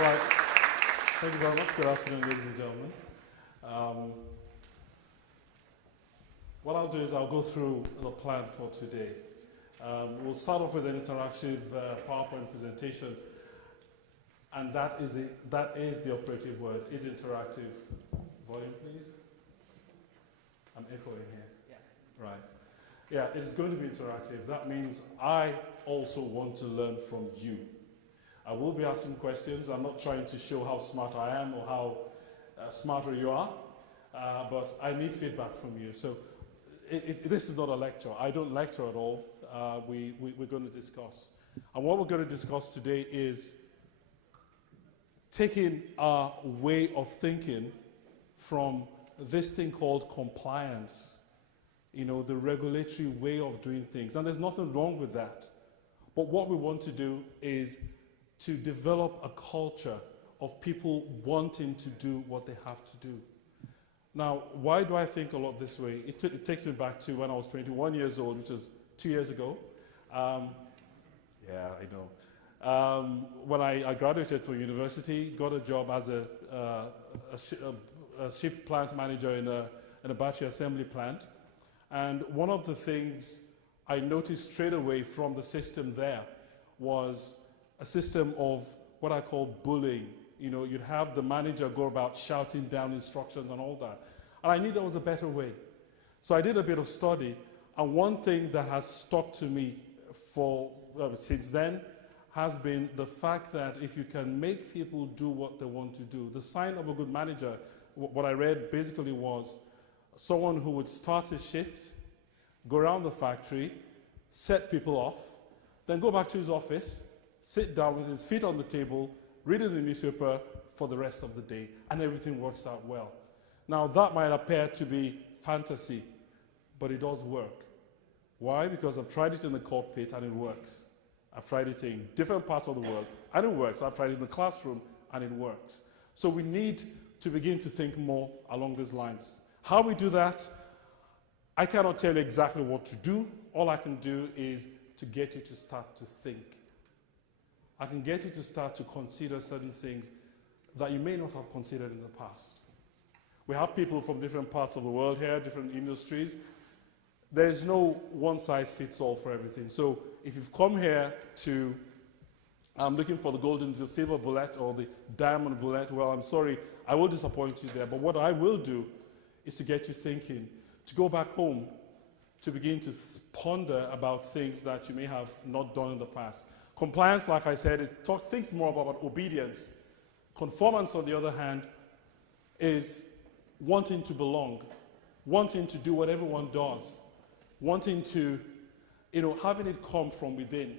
Right. Thank you very much. Good afternoon, ladies and gentlemen. What I'll do is I'll go through the plan for today. We'll start off with an interactive PowerPoint presentation, and that is the operative word. It's interactive. Volume, please. I'm echoing here. Yeah. Right. Yeah, it's going to be interactive. That means I also want to learn from you. I will be asking questions. I'm not trying to show how smart I am or how smarter you are, but I need feedback from you. So this is not a lecture. I don't lecture at all. We're going to discuss. And what we're going to discuss today is taking our way of thinking from this thing called compliance, you know, the regulatory way of doing things. And there's nothing wrong with that. But what we want to do is to develop a culture of people wanting to do what they have to do. Now, why do I think a lot this way? It takes me back to when I was 21 years old, which is 2 years ago. Yeah, I know. When I graduated from university, got a job as a shift plant manager in a battery assembly plant. And one of the things I noticed straight away from the system there was a system of what I call bullying. You know, you'd have the manager go about shouting down instructions and all that. And I knew there was a better way. So I did a bit of study, and one thing that has stuck to me since then has been the fact that if you can make people do what they want to do, the sign of a good manager, what I read basically was someone who would start his shift, go around the factory, set people off, then go back to his office, sit down with his feet on the table, reading the newspaper for the rest of the day, and everything works out well. Now, that might appear to be fantasy, but it does work. Why? Because I've tried it in the cockpit and it works. I've tried it in different parts of the world and it works. I've tried it in the classroom and it works. So we need to begin to think more along these lines. How we do that, I cannot tell you exactly what to do. All I can do is to get you to start to think. I can get you to start to consider certain things that you may not have considered in the past. We have people from different parts of the world here, different industries. There is no one-size-fits-all for everything. So if you've come here to, I'm looking for the silver bullet or the diamond bullet, well, I'm sorry, I will disappoint you there. But what I will do is to get you thinking, to go back home, to begin to ponder about things that you may have not done in the past. Compliance, like I said, thinks more about obedience. Conformance, on the other hand, is wanting to belong, wanting to do what everyone does, wanting to, having it come from within.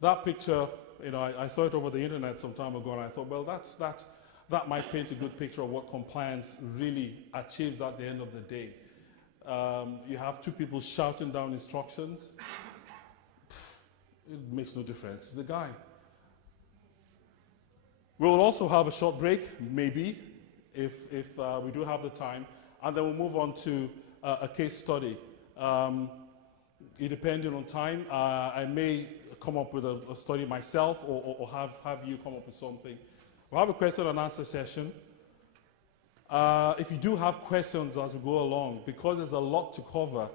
That picture, I saw it over the internet some time ago, and I thought, well, that might paint a good picture of what compliance really achieves at the end of the day. You have two people shouting down instructions. It makes no difference to the guy. We will also have a short break, maybe, if we do have the time, and then we'll move on to a case study. It depending on time, I may come up with a study myself or have you come up with something. We'll have a question and answer session. If you do have questions as we go along, because there's a lot to cover,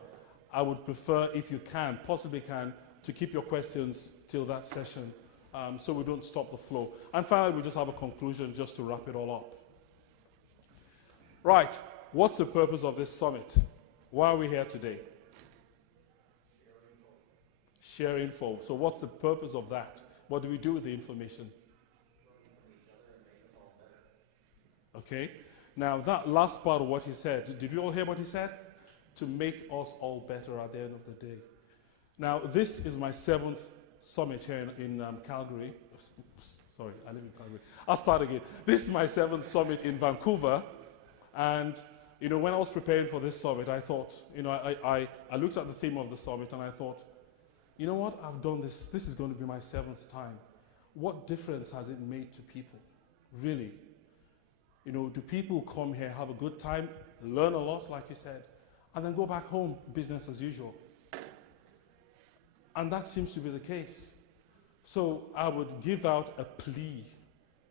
I would prefer, if you possibly can, to keep your questions till that session so we don't stop the flow. And finally, we'll just have a conclusion just to wrap it all up. Right, what's the purpose of this summit? Why are we here today? Share info. So what's the purpose of that? What do we do with the information? Okay. Now, that last part of what he said, did we all hear what he said? To make us all better at the end of the day. Now, this is my 7th summit here in Calgary. Sorry, I live in Calgary. I'll start again. This is my 7th summit in Vancouver. And, when I was preparing for this summit, I thought, I looked at the theme of the summit and I thought, you know what, I've done this. This is going to be my 7th time. What difference has it made to people? Really? Do people come here, have a good time, learn a lot, like you said, and then go back home, business as usual? And that seems to be the case. So I would give out a plea.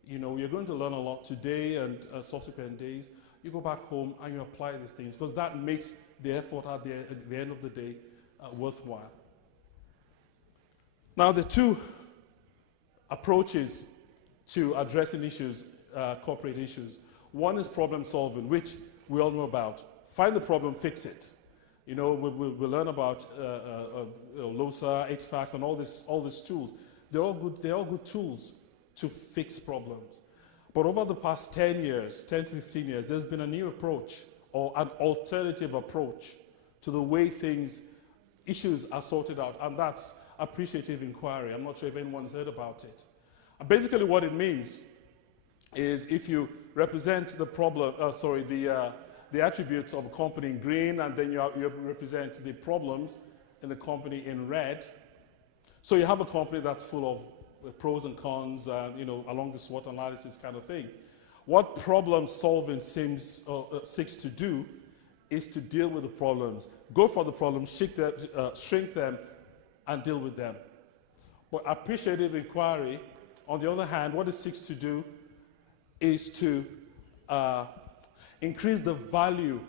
You know, you're going to learn a lot today and subsequent days. You go back home and you apply these things because that makes the effort at the end of the day worthwhile. Now, the two approaches to addressing issues, corporate issues. One is problem solving, which we all know about. Find the problem, fix it. You know, we learn about LOSA, HVACs, and all these tools. They're all good tools to fix problems. But over the past 10 years, 10 to 15 years, there's been a new approach or an alternative approach to the way issues are sorted out, and that's appreciative inquiry. I'm not sure if anyone's heard about it. And basically what it means is if you represent the problem, the attributes of a company in green, and then you represent the problems in the company in red. So you have a company that's full of pros and cons, you know, along the SWOT analysis kind of thing. What problem solving seeks to do is to deal with the problems, go for the problems, shrink them, and deal with them. But appreciative inquiry, on the other hand, what it seeks to do is to increase the value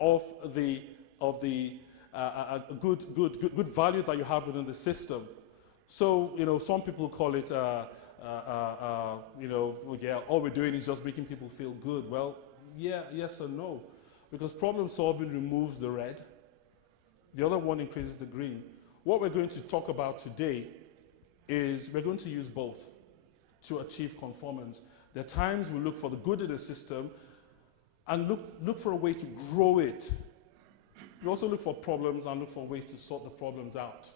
of the good value that you have within the system. So, you know, some people call it, you know, yeah, all we're doing is just making people feel good. Well, yeah, yes and no. Because problem solving removes the red. The other one increases the green. What we're going to talk about today is we're going to use both to achieve conformance. There are times we look for the good in the system and look for a way to grow it. We also look for problems and look for ways to sort the problems out.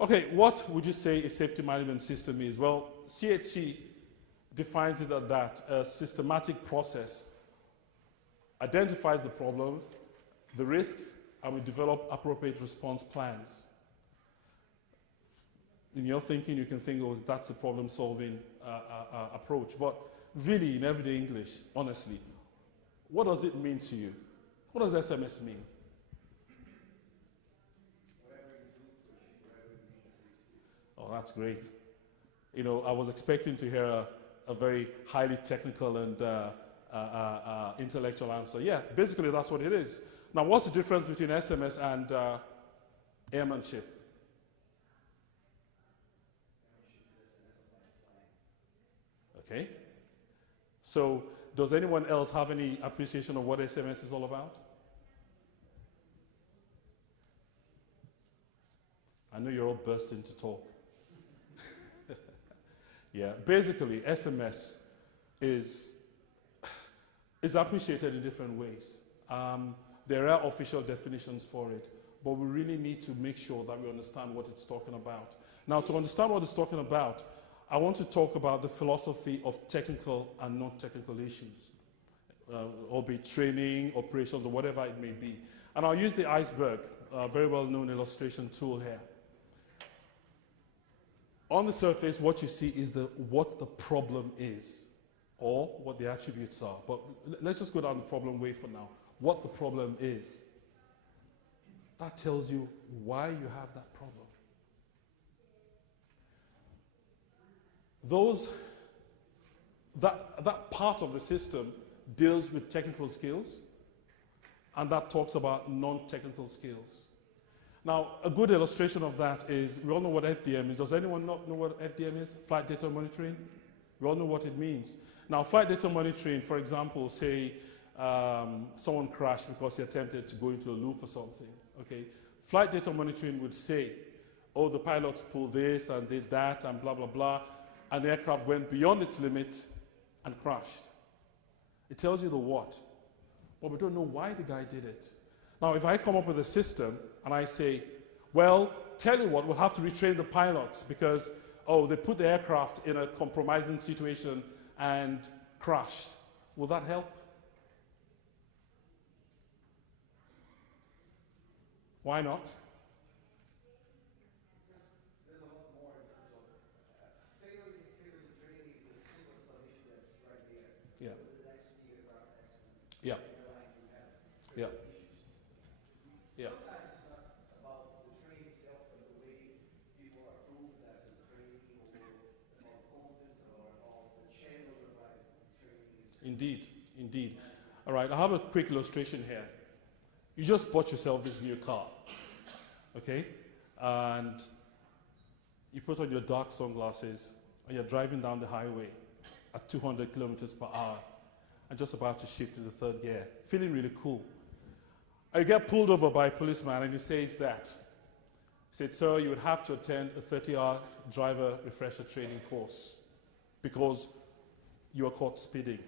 Okay, what would you say a safety management system is? Well, CHC defines it as that, a systematic process identifies the problems, the risks, and we develop appropriate response plans. In your thinking, you can think, oh, that's a problem-solving approach. But really, in everyday English, honestly, what does it mean to you? What does SMS mean? Oh, that's great. You know, I was expecting to hear a very highly technical and intellectual answer. Yeah, basically that's what it is. Now, what's the difference between SMS and airmanship? Okay. So, does anyone else have any appreciation of what SMS is all about? I know you're all bursting to talk. Yeah, basically, SMS is appreciated in different ways. There are official definitions for it, but we really need to make sure that we understand what it's talking about. Now, to understand what it's talking about, I want to talk about the philosophy of technical and non-technical issues, albeit training, operations, or whatever it may be. And I'll use the iceberg, a very well-known illustration tool here. On the surface, what you see is what the problem is, or what the attributes are. But let's just go down the problem way for now. What the problem is. That tells you why you have that problem. That part of the system deals with technical skills, and that talks about non-technical skills. Now, a good illustration of that is, we all know what FDM is. Does anyone not know what FDM is? Flight data monitoring? We all know what it means. Now, flight data monitoring, for example, say someone crashed because he attempted to go into a loop or something, okay? Flight data monitoring would say, oh, the pilots pulled this and did that and blah, blah, blah, and the aircraft went beyond its limit and crashed. It tells you the what, but we don't know why the guy did it. Now, if I come up with a system and I say, well, tell you what, we'll have to retrain the pilots because, oh, they put the aircraft in a compromising situation and crashed. Will that help? Why not? There's a lot more in terms of failures and training is the simplest of issue that's right there. Yeah. With an accident, aircraft accident, Yeah. airline can have Yeah. issues. Yeah. Sometimes it's not about the training itself, but the way people are approved indeed, indeed. All right, I have a quick illustration here. You just bought yourself this new car, okay? And you put on your dark sunglasses and you're driving down the highway at 200 kilometers per hour and just about to shift to the third gear, feeling really cool. And you get pulled over by a policeman and he says that. He said, sir, you would have to attend a 30-hour driver refresher training course because you are caught speeding.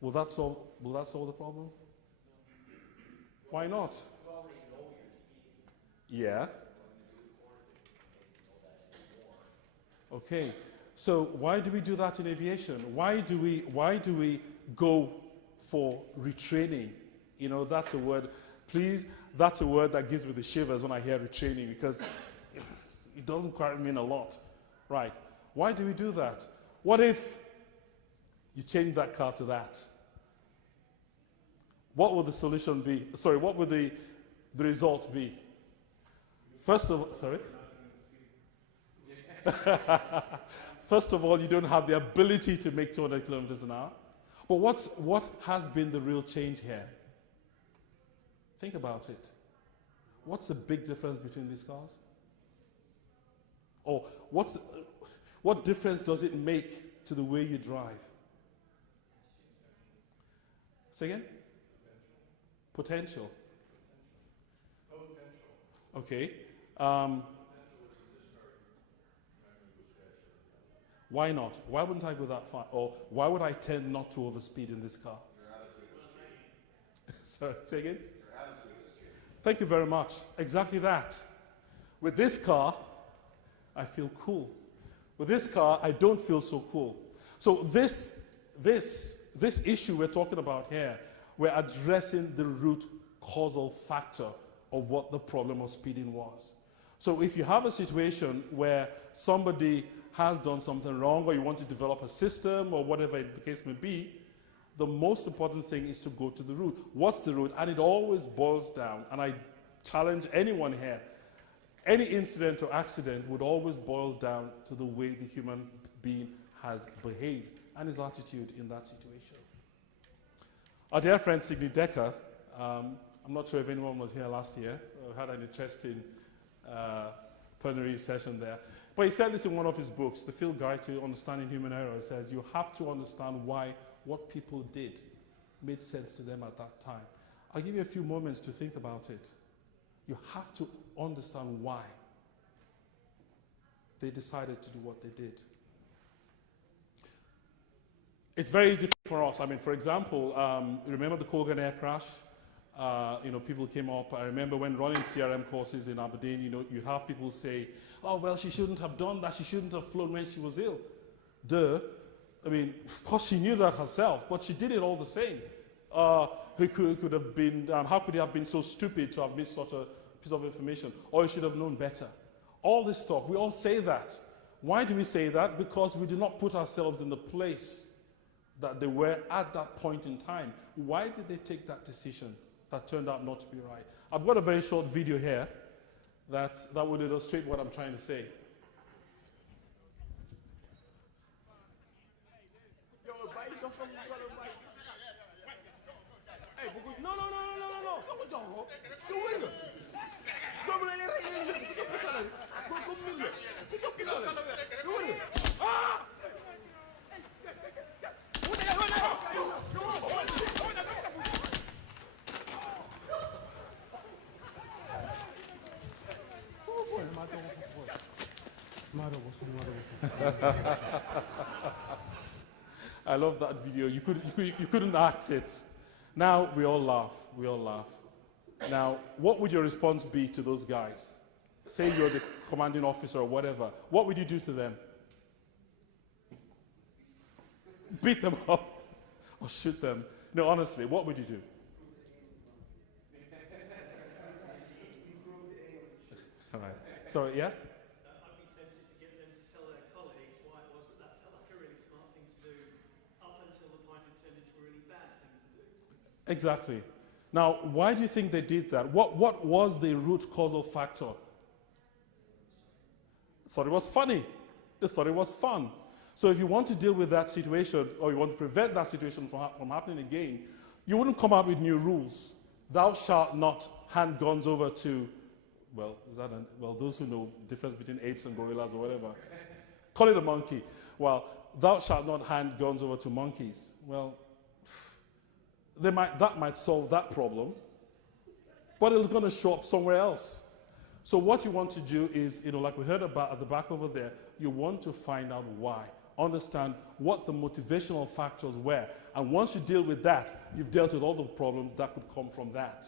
Will that solve the problem? Why not? Yeah. Okay. So why do we do that in aviation? Why do we go for retraining? You know, that's a word. Please, that's a word that gives me the shivers when I hear retraining because it doesn't quite mean a lot. Right. Why do we do that? What if you change that car to that? What would the solution be? Sorry, what would the result be? First of all, sorry? First of all, you don't have the ability to make 200 kilometers an hour. But what has been the real change here? Think about it. What's the big difference between these cars? Or what difference does it make to the way you drive? Say again? Potential. Okay. Why not? Why wouldn't I go that far? Or why would I tend not to overspeed in this car? Sorry, say again? Thank you very much. Exactly that. With this car, I feel cool. With this car, I don't feel so cool. So this issue we're talking about here, we're addressing the root causal factor of what the problem of speeding was. So if you have a situation where somebody has done something wrong or you want to develop a system or whatever the case may be, the most important thing is to go to the root. What's the root? And it always boils down, and I challenge anyone here, any incident or accident would always boil down to the way the human being has behaved and his attitude in that situation. Our dear friend Sidney Dekker, I'm not sure if anyone was here last year or had an interesting plenary session there, but he said this in one of his books, The Field Guide to Understanding Human Error. He says, you have to understand why what people did made sense to them at that time. I'll give you a few moments to think about it. You have to understand why they decided to do what they did. It's very easy for us. I mean, for example, remember the Colgan air crash? People came up. I remember when running CRM courses in Aberdeen, you have people say, oh, well, she shouldn't have done that. She shouldn't have flown when she was ill. Duh. I mean, of course she knew that herself, but she did it all the same. He could have been, how could he have been so stupid to have missed such a piece of information? Or he should have known better. All this stuff, we all say that. Why do we say that? Because we do not put ourselves in the place that they were at that point in time. Why did they take that decision that turned out not to be right? I've got a very short video here that would illustrate what I'm trying to say. I love that video. You couldn't act it. Now we all laugh. We all laugh. Now, what would your response be to those guys? Say you're the commanding officer or whatever. What would you do to them? Beat them up or shoot them? No, honestly, what would you do? All right. So, yeah? I'd be tempted to get them to tell their colleagues why it was that felt like a really smart thing to do up until the point it turned into a really bad thing to do. Exactly. Now, why do you think they did that? What was the root causal factor? Thought it was funny. They thought it was fun. So if you want to deal with that situation, or you want to prevent that situation from happening again, you wouldn't come up with new rules. Thou shalt not hand guns over to, well, those who know the difference between apes and gorillas or whatever, call it a monkey. Well, thou shalt not hand guns over to monkeys. Well, that might solve that problem, but it's going to show up somewhere else. So what you want to do is, like we heard about at the back over there, you want to find out why. Understand what the motivational factors were. And once you deal with that, you've dealt with all the problems that could come from that.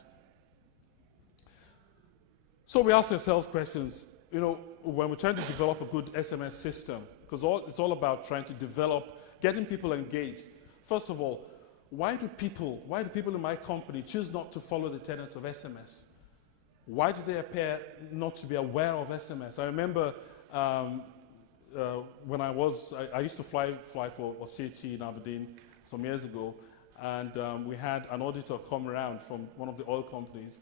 So we ask ourselves questions, when we're trying to develop a good SMS system, because it's all about trying to develop, getting people engaged. First of all, why do people in my company choose not to follow the tenets of SMS? Why do they appear not to be aware of SMS? I remember when I used to fly for CHC in Aberdeen some years ago, and we had an auditor come around from one of the oil companies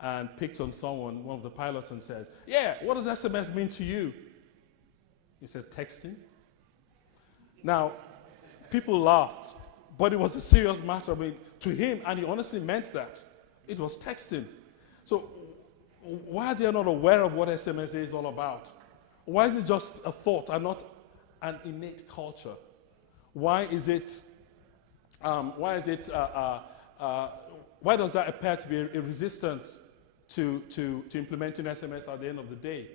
and picks on one of the pilots, and says, "Yeah, what does SMS mean to you?" He said, "Texting." Now, people laughed, but it was a serious matter. I mean, to him, and he honestly meant that. It was texting. So why are they not aware of what SMS is all about? Why is it just a thought and not an innate culture? Why does that appear to be a resistance to implementing SMS at the end of the day?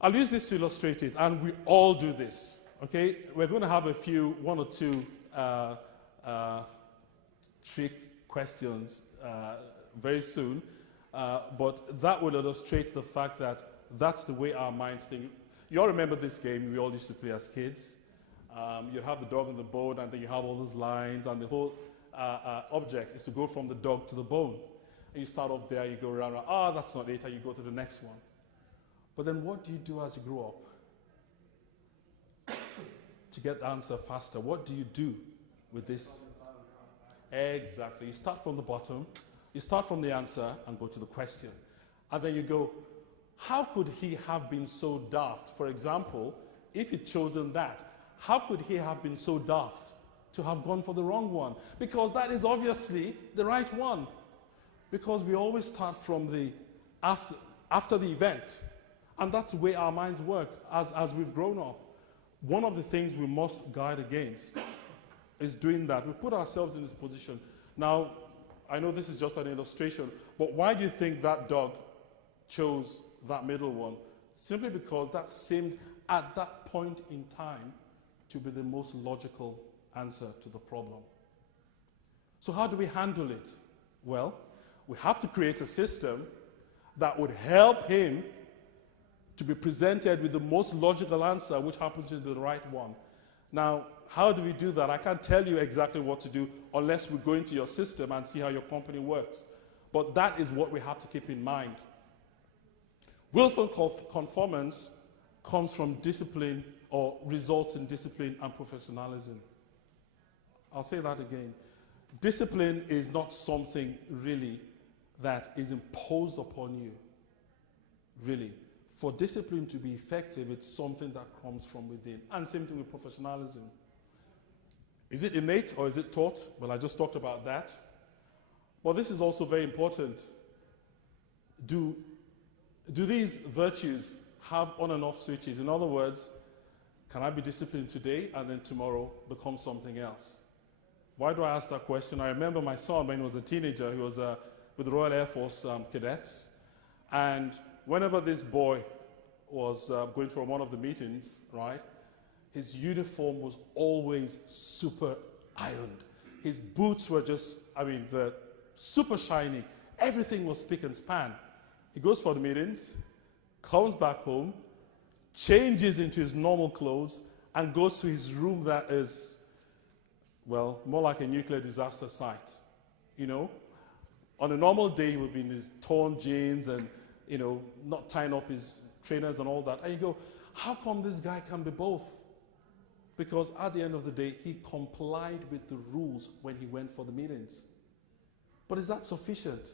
I'll use this to illustrate it, and we all do this, okay? We're going to have one or two trick questions very soon, but that will illustrate the fact that that's the way our minds think. You all remember this game we all used to play as kids? You have the dog on the bone, and then you have all those lines, and the whole object is to go from the dog to the bone. And you start off there, you go around, that's not it, and you go to the next one. But then what do you do as you grow up? To get the answer faster, what do you do with this? Exactly. You start from the bottom, you start from the answer and go to the question. And then you go, how could he have been so daft? For example, if he'd chosen that, how could he have been so daft to have gone for the wrong one? Because that is obviously the right one. Because we always start from the after the event. And that's the way our minds work as we've grown up. One of the things we must guard against is doing that. We put ourselves in this position. Now, I know this is just an illustration, but why do you think that dog chose that middle one? Simply because that seemed, at that point in time, to be the most logical answer to the problem. So how do we handle it? Well, we have to create a system that would help him to be presented with the most logical answer, which happens to be the right one. Now, how do we do that? I can't tell you exactly what to do unless we go into your system and see how your company works. But that is what we have to keep in mind. Willful conformance comes from discipline, or results in discipline and professionalism. I'll say that again. Discipline is not something really that is imposed upon you, really. For discipline to be effective, it's something that comes from within. And same thing with professionalism. Is it innate or is it taught? Well, I just talked about that. But this is also very important. Do these virtues have on and off switches? In other words, can I be disciplined today and then tomorrow become something else? Why do I ask that question? I remember my son, when he was a teenager, he was with the Royal Air Force cadets. And whenever this boy was going for one of the meetings, right, his uniform was always super ironed. His boots were just, they're super shiny. Everything was spick and span. He goes for the meetings, comes back home, changes into his normal clothes, and goes to his room that is, well, more like a nuclear disaster site. On a normal day, he would be in his torn jeans and, not tying up his trainers and all that. And you go, how come this guy can be both? Because at the end of the day, he complied with the rules when he went for the meetings. But is that sufficient?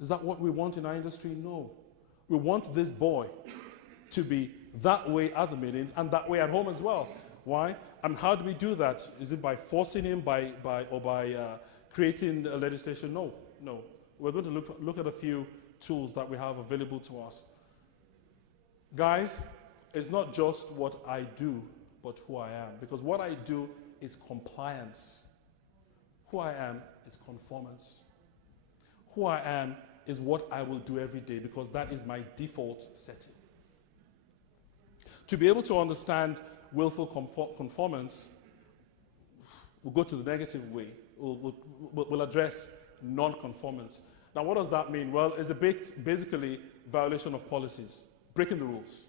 Is that what we want in our industry? No. We want this boy to be that way at the meetings and that way at home as well. Why? And how do we do that? Is it by forcing him, by creating legislation? No, no. We're going to look at a few tools that we have available to us. Guys, it's not just what I do, but who I am. Because what I do is compliance. Who I am is conformance. Who I am is what I will do every day, because that is my default setting. To be able to understand willful conformance, we'll go to the negative way. We'll address non-conformance. Now, what does that mean? Well, it's basically violation of policies, breaking the rules.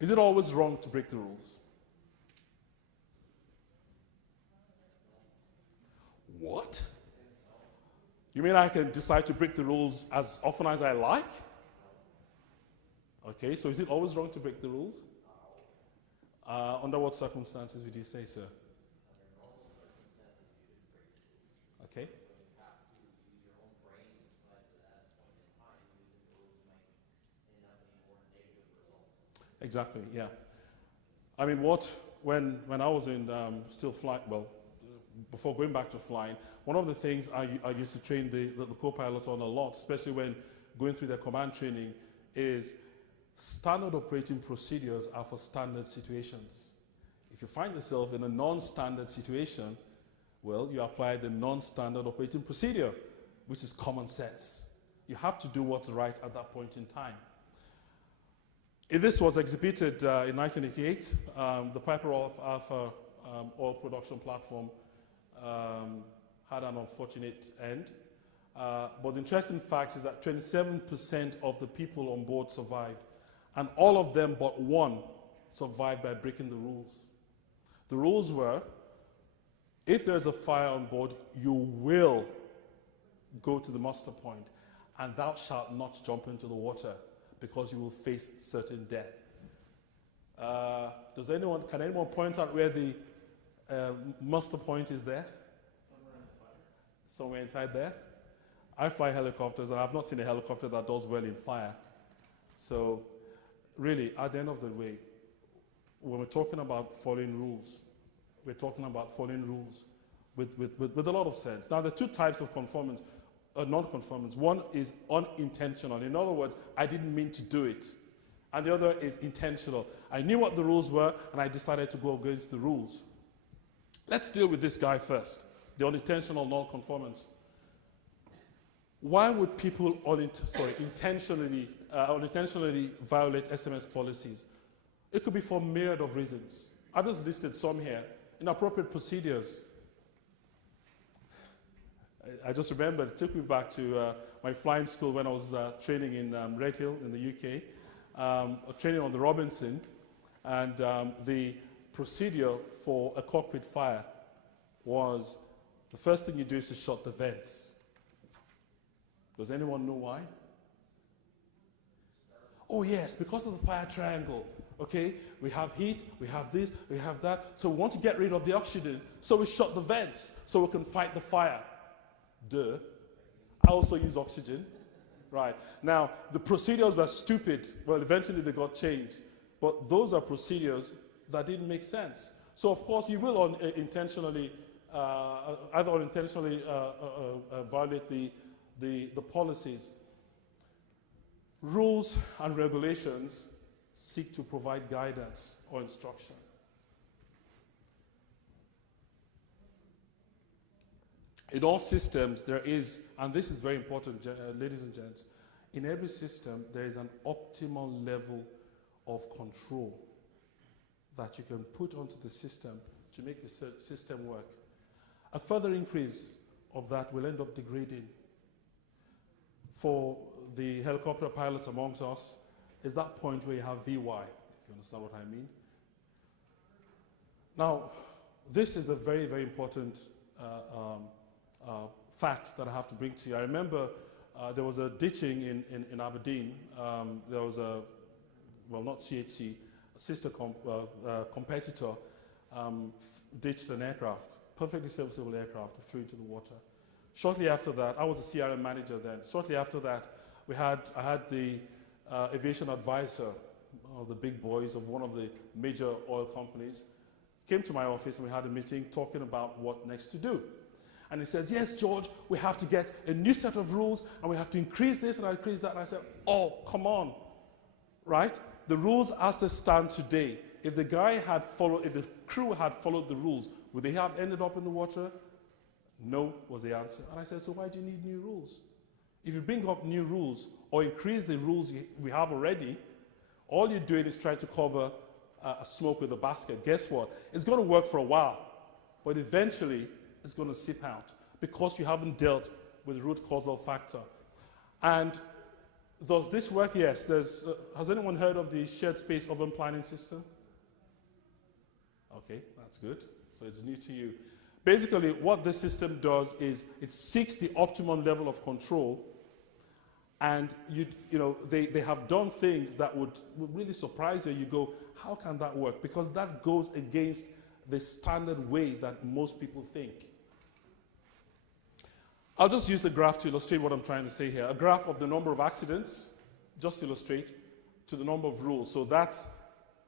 Is it always wrong to break the rules? What? You mean I can decide to break the rules as often as I like? Okay, so is it always wrong to break the rules? Under what circumstances would you say, sir? Okay. Exactly, yeah. I mean, when I was in still flight, well, before going back to flying, one of the things I used to train the co-pilots on a lot, especially when going through their command training, is standard operating procedures are for standard situations. If you find yourself in a non-standard situation, well, you apply the non-standard operating procedure, which is common sense. You have to do what's right at that point in time. This was exhibited in 1988. The Piper Alpha oil production platform had an unfortunate end. But the interesting fact is that 27% of the people on board survived. And all of them but one survived by breaking the rules. The rules were, if there's a fire on board, you will go to the muster point, and thou shalt not jump into the water, because you will face certain death. Can anyone point out where the muster point is there? Somewhere inside there? I fly helicopters, and I've not seen a helicopter that does well in fire. So, really, at the end of the day, when we're talking about following rules, we're talking about following rules with a lot of sense. Now, there are two types of conformance, non-conformance. One is unintentional. In other words, I didn't mean to do it. And the other is intentional. I knew what the rules were, and I decided to go against the rules. Let's deal with this guy first, the unintentional non-conformance. Why would people unintentionally violate SMS policies? It could be for a myriad of reasons. I've just listed some here. Inappropriate procedures. I just remembered, it took me back to my flying school when I was training in Red Hill in the UK, training on the Robinson, and the procedure for a cockpit fire was the first thing you do is to shut the vents. Does anyone know why? Oh yes, because of the fire triangle. Okay, we have heat, we have this, we have that. So we want to get rid of the oxygen, so we shut the vents so we can fight the fire. Duh. I also use oxygen. Right. Now, the procedures were stupid. Well, eventually they got changed. But those are procedures that didn't make sense. So, of course, you will either unintentionally violate the policies. Rules and regulations seek to provide guidance or instruction. In all systems, there is, and this is very important, ladies and gents, in every system, there is an optimal level of control that you can put onto the system to make the system work. A further increase of that will end up degrading. For the helicopter pilots amongst us, is that point where you have VY, if you understand what I mean. Now, this is a very, very important fact that I have to bring to you. I remember there was a ditching in Aberdeen. There was not CHC, a sister competitor ditched an aircraft, perfectly serviceable aircraft, flew into the water. Shortly after that, I was a CRM manager then. Shortly after that, I had the aviation advisor of the big boys of one of the major oil companies, came to my office and we had a meeting talking about what next to do. And he says, yes, George, we have to get a new set of rules and we have to increase this and increase that. And I said, oh, come on, right? The rules as they stand today, if the crew had followed the rules, would they have ended up in the water? No was the answer. And I said, so why do you need new rules? If you bring up new rules or increase the rules we have already, all you're doing is trying to cover a smoke with a basket. Guess what? It's going to work for a while, but eventually it's going to seep out because you haven't dealt with the root causal factor. And does this work? Yes. Has anyone heard of the shared space oven planning system? Okay, that's good. So it's new to you. Basically, what this system does is it seeks the optimum level of control, and they have done things that would really surprise you. You go, how can that work? Because that goes against the standard way that most people think. I'll just use the graph to illustrate what I'm trying to say here. A graph of the number of accidents, just to illustrate, to the number of rules. So that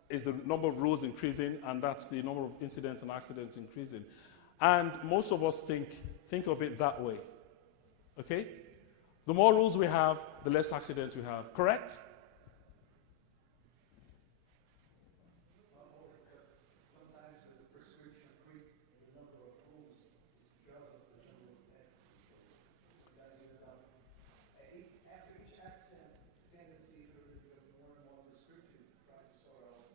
is the number of rules increasing, and that's the number of incidents and accidents increasing. And most of us think of it that way, okay? The more rules we have, the less accidents we have, correct? Sometimes the prescription creep in the number of rules is because of the number of accidents. After each accident, the tendency for it to become more and more prescriptive, trying to sort out.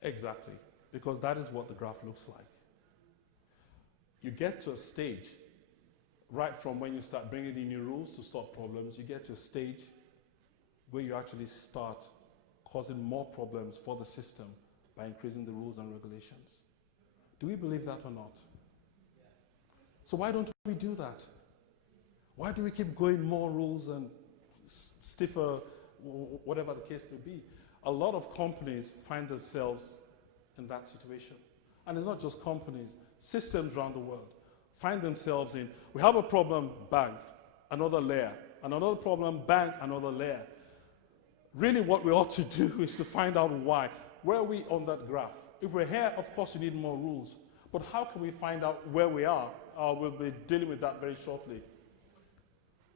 Exactly, because that is what the graph looks like. You get to a stage, right from when you start bringing in new rules to stop problems, you get to a stage where you actually start causing more problems for the system by increasing the rules and regulations. Do we believe that or not? Yeah. So why don't we do that? Why do we keep going more rules and stiffer, whatever the case may be? A lot of companies find themselves in that situation. And it's not just companies. Systems around the world find themselves in, we have a problem, bang, another layer. And another problem, bang, another layer. Really what we ought to do is to find out why. Where are we on that graph? If we're here, of course, you need more rules. But how can we find out where we are? We'll be dealing with that very shortly.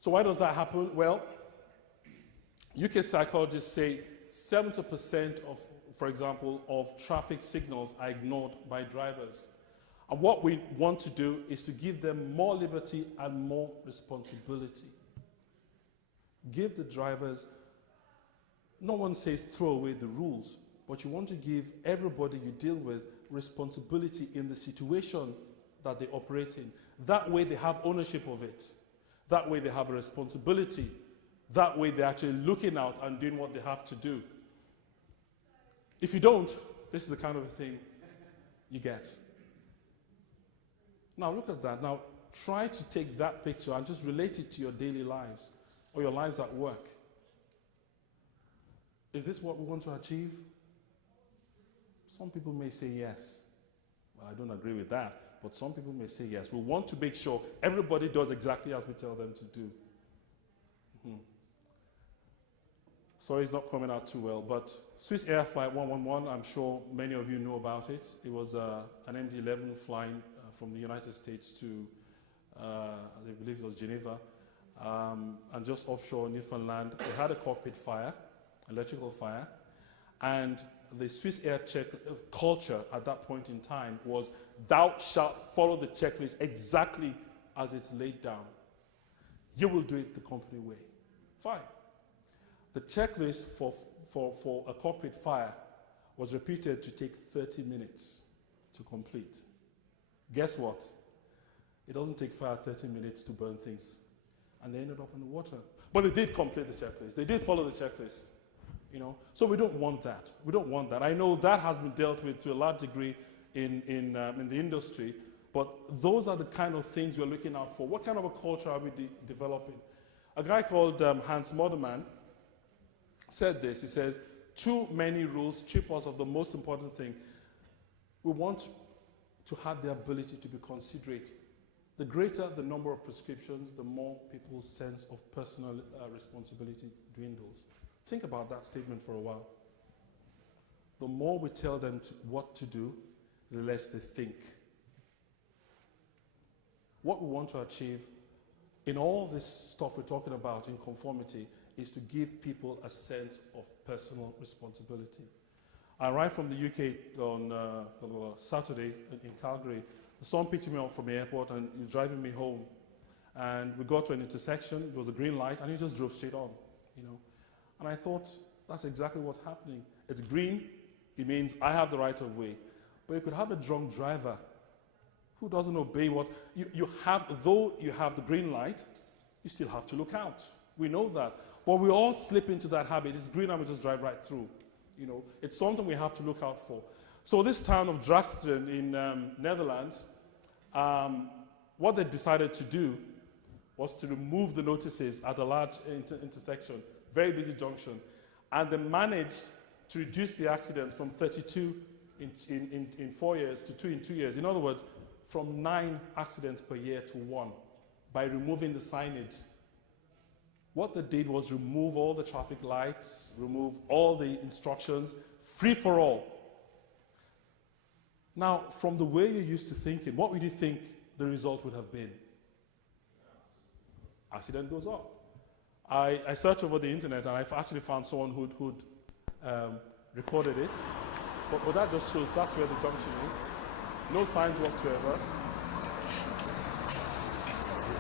So why does that happen? Well, UK psychologists say 70% of, for example, of traffic signals are ignored by drivers. And what we want to do is to give them more liberty and more responsibility. Give the drivers, no one says throw away the rules, but you want to give everybody you deal with responsibility in the situation that they operate in. That way they have ownership of it. That way they have a responsibility. That way they're actually looking out and doing what they have to do. If you don't, this is the kind of thing you get. Now look at that. Now try to take that picture and just relate it to your daily lives or your lives at work. Is this what we want to achieve? Some people may say yes. Well, I don't agree with that, but some people may say yes. We want to make sure everybody does exactly as we tell them to do. Sorry, it's not coming out too well, but Swiss Air Flight 111, I'm sure many of you know about it. It was an MD-11 flying from the United States to, I believe it was Geneva, and just offshore Newfoundland. It had a cockpit fire, electrical fire, and the Swiss Air culture at that point in time was, thou shalt follow the checklist exactly as it's laid down. You will do it the company way. Fine. The checklist for a cockpit fire was repeated to take 30 minutes to complete. Guess what? It doesn't take fire 30 minutes to burn things. And they ended up in the water. But they did complete the checklist. They did follow the checklist. You know? So we don't want that. We don't want that. I know that has been dealt with to a large degree in the industry, but those are the kind of things we're looking out for. What kind of a culture are we developing? A guy called Hans Moderman said this. He says, too many rules strip us of the most important thing. We want to have the ability to be considerate the greater the number of prescriptions, the more people's sense of personal responsibility dwindles. Think about that statement for a while. The more we tell them what to do, the less they think. What we want to achieve in all this stuff we're talking about in conformity is to give people a sense of personal responsibility. I arrived from the UK on Saturday in Calgary. Someone picked me up from the airport and he was driving me home. And we got to an intersection, there was a green light, and he just drove straight on, you know. And I thought, that's exactly what's happening. It's green, it means I have the right of way. But you could have a drunk driver who doesn't obey what you have, though you have the green light, you still have to look out. We know that. But we all slip into that habit. It's green and we just drive right through. You know, it's something we have to look out for. So this town of Drachten in Netherlands, what they decided to do was to remove the notices at a large intersection, very busy junction, and they managed to reduce the accidents from 32 in 4 years to 2 in 2 years. In other words, from 9 accidents per year to 1 by removing the signage. What they did was remove all the traffic lights, remove all the instructions, free for all. Now, from the way you're used to thinking, what would you think the result would have been? Accident goes up. I searched over the internet and I've actually found someone who'd recorded it. But that just shows that's where the junction is. No signs whatsoever.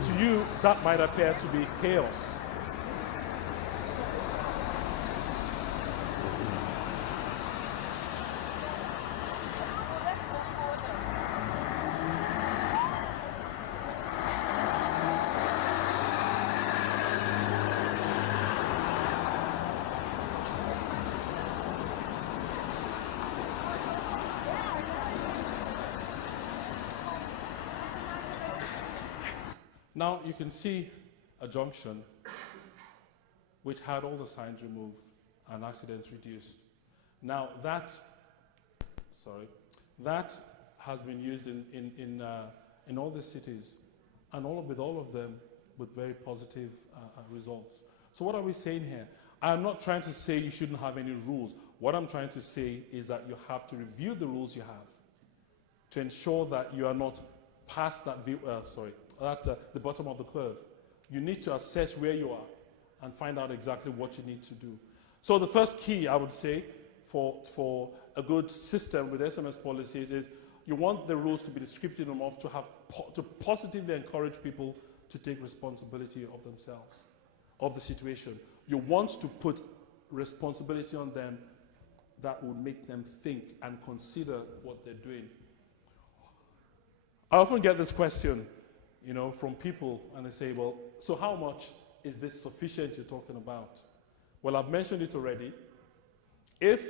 To you, that might appear to be chaos. Now you can see a junction which had all the signs removed and accidents reduced. Now that has been used in all the cities, and with all of them with very positive results. So what are we saying here? I'm not trying to say you shouldn't have any rules. What I'm trying to say is that you have to review the rules you have to ensure that you are not past that the bottom of the curve. You need to assess where you are and find out exactly what you need to do. So the first key, I would say, for a good system with SMS policies is you want the rules to be descriptive enough to positively encourage people to take responsibility of themselves, of the situation. You want to put responsibility on them that will make them think and consider what they're doing. I often get this question, you know, from people, and they say, well, so how much is this sufficient you're talking about? Well, I've mentioned it already. If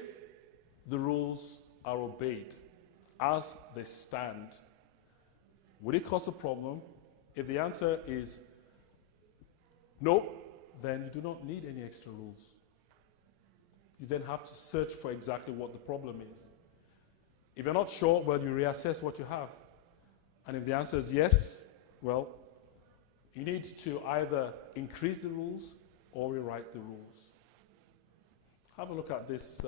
the rules are obeyed as they stand, would it cause a problem? If the answer is no, then you do not need any extra rules. You then have to search for exactly what the problem is. If you're not sure, well, you reassess what you have. And if the answer is yes, well, you need to either increase the rules or rewrite the rules. Have a look at this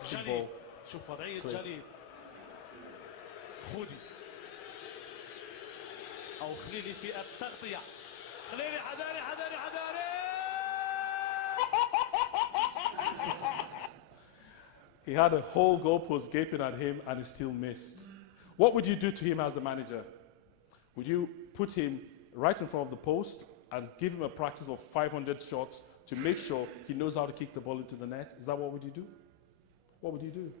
football شوف وضعية clip. جليد خودي أو خليلي في التغطية خليلي حذاري حذاري حذاري He had a whole goalpost gaping at him and he still missed. What would you do to him as the manager? Would you put him right in front of the post and give him a practice of 500 shots to make sure he knows how to kick the ball into the net? Is that what would you do? What would you do?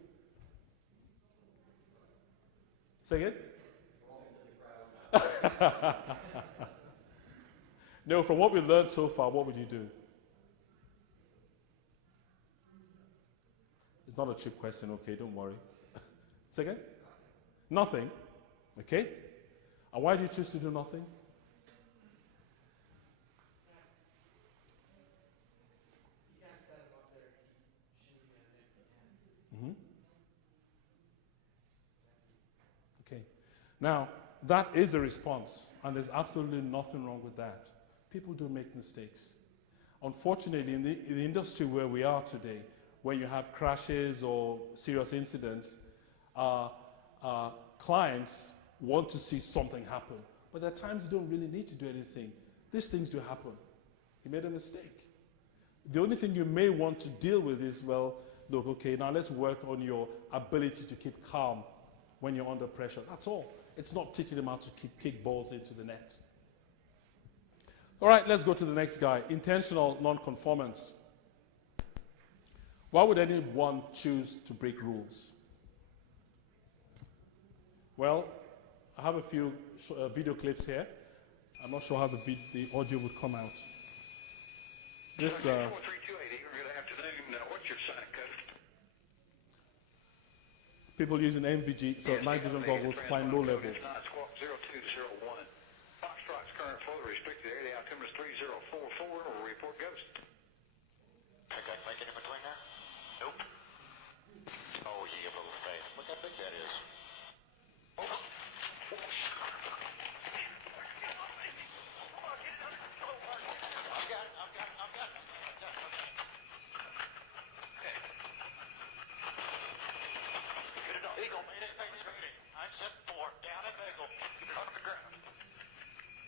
Say again? No, from what we've learned so far, what would you do? It's not a trick question, okay, don't worry. Say again? Nothing. Okay? And why do you choose to do nothing? Mm-hmm. Okay. Now, that is a response, and there's absolutely nothing wrong with that. People do make mistakes. Unfortunately, in the industry where we are today, when you have crashes or serious incidents, clients want to see something happen. But there are times you don't really need to do anything. These things do happen. You made a mistake. The only thing you may want to deal with is, well, look, okay, now let's work on your ability to keep calm when you're under pressure. That's all. It's not teaching them how to kick balls into the net. All right, let's go to the next guy, intentional non-conformance. Why would anyone choose to break rules? Well, I have a few video clips here. I'm not sure how the audio would come out. This. 4328, good afternoon. What's your sign code? People using MVG, so night vision goggles, flying low level. It's not squawk 0201. Foxtrot's current flow to restricted area outcome is 3044 or report ghost. Okay, make it in between there? Nope. Oh, yeah, a little fast. Look how big that is. Oh. Eagle, made it. I said 4, down at Eagle. Keep it on the ground.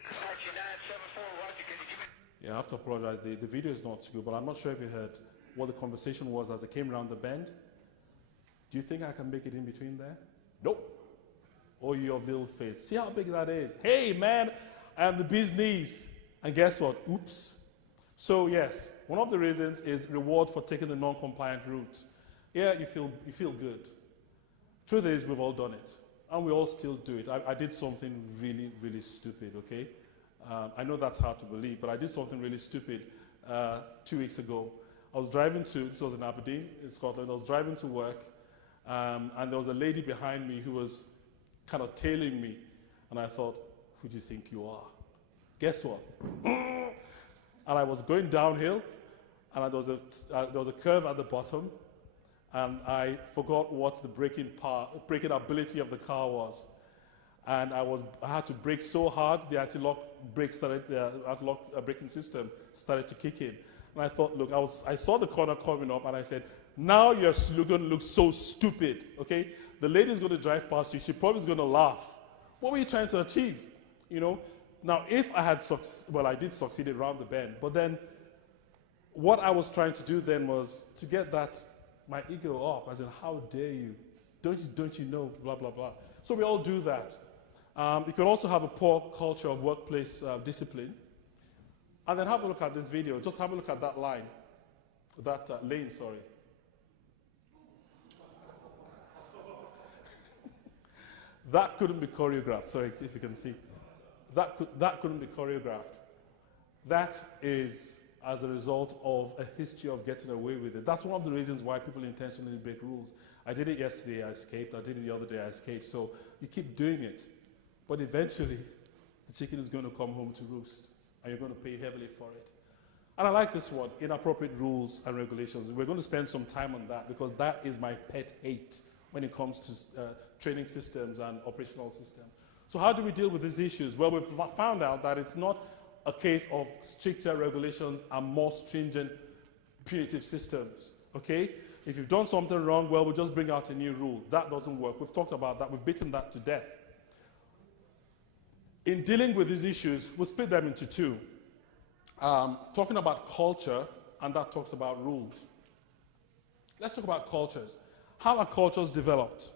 RG 974, Roger, can you give me? Yeah, I have to apologize. The video is not too good, but I'm not sure if you heard what the conversation was as I came around the bend. Do you think I can make it in between there? Nope. Oh, your little face. See how big that is? Hey, man, I am the bee's knees. And guess what? Oops. So, yes, one of the reasons is reward for taking the non-compliant route. Yeah, you feel good. Truth is, we've all done it, and we all still do it. I did something really, really stupid, okay? I know that's hard to believe, but I did something really stupid 2 weeks ago. I was driving this was in Aberdeen, in Scotland. I was driving to work, and there was a lady behind me who was kind of tailing me, and I thought, who do you think you are? Guess what? And I was going downhill, and there was a curve at the bottom, and I forgot what the braking ability of the car was. And I had to brake so hard, the anti-lock braking system started to kick in. And I thought, look, I saw the corner coming up, and I said, now your slogan looks so stupid, okay? The lady's going to drive past you, she probably is going to laugh. What were you trying to achieve, you know? Now, if I had I did succeed around the bend, but then what I was trying to do then was to get my ego up, as in, how dare you? Don't you know, blah, blah, blah. So we all do that. You could also have a poor culture of workplace discipline. And then have a look at this video. Just have a look at that lane, sorry. That couldn't be choreographed, sorry, if you can see. That couldn't be choreographed. That is as a result of a history of getting away with it. That's one of the reasons why people intentionally break rules. I did it yesterday, I escaped. I did it the other day, I escaped. So you keep doing it. But eventually, the chicken is going to come home to roost, and you're going to pay heavily for it. And I like this one, inappropriate rules and regulations. We're going to spend some time on that, because that is my pet hate when it comes to training systems and operational systems. So how do we deal with these issues? Well, we've found out that it's not a case of stricter regulations and more stringent punitive systems, okay? If you've done something wrong, well, we'll just bring out a new rule. That doesn't work. We've talked about that. We've beaten that to death. In dealing with these issues, we'll split them into two. Talking about culture, and that talks about rules. Let's talk about cultures. How are cultures developed?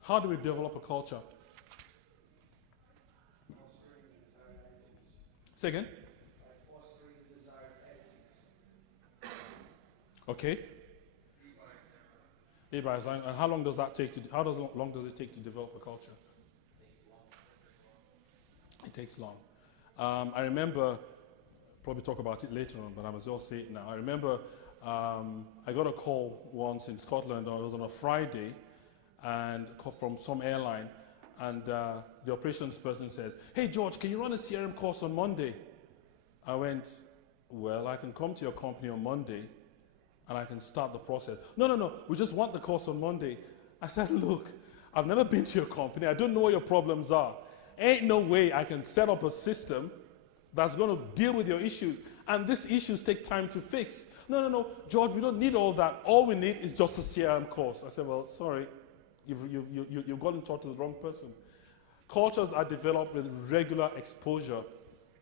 How do we develop a culture? Say again? Okay. And how long does that take long does it take to develop a culture? It takes long. I remember, probably talk about it later on, but I must well say it now. I remember I got a call once in Scotland. It was on a Friday, and from some airline, and the operations person says, "Hey George, can you run a CRM course on Monday?" I went, "Well, I can come to your company on Monday, and I can start the process." No, we just want the course on Monday. I said, "Look, I've never been to your company. I don't know what your problems are. Ain't no way I can set up a system that's going to deal with your issues. And these issues take time to fix. No, George, we don't need all that. All we need is just a CRM course. I said, well, sorry, you've gotten taught to the wrong person. Cultures are developed with regular exposure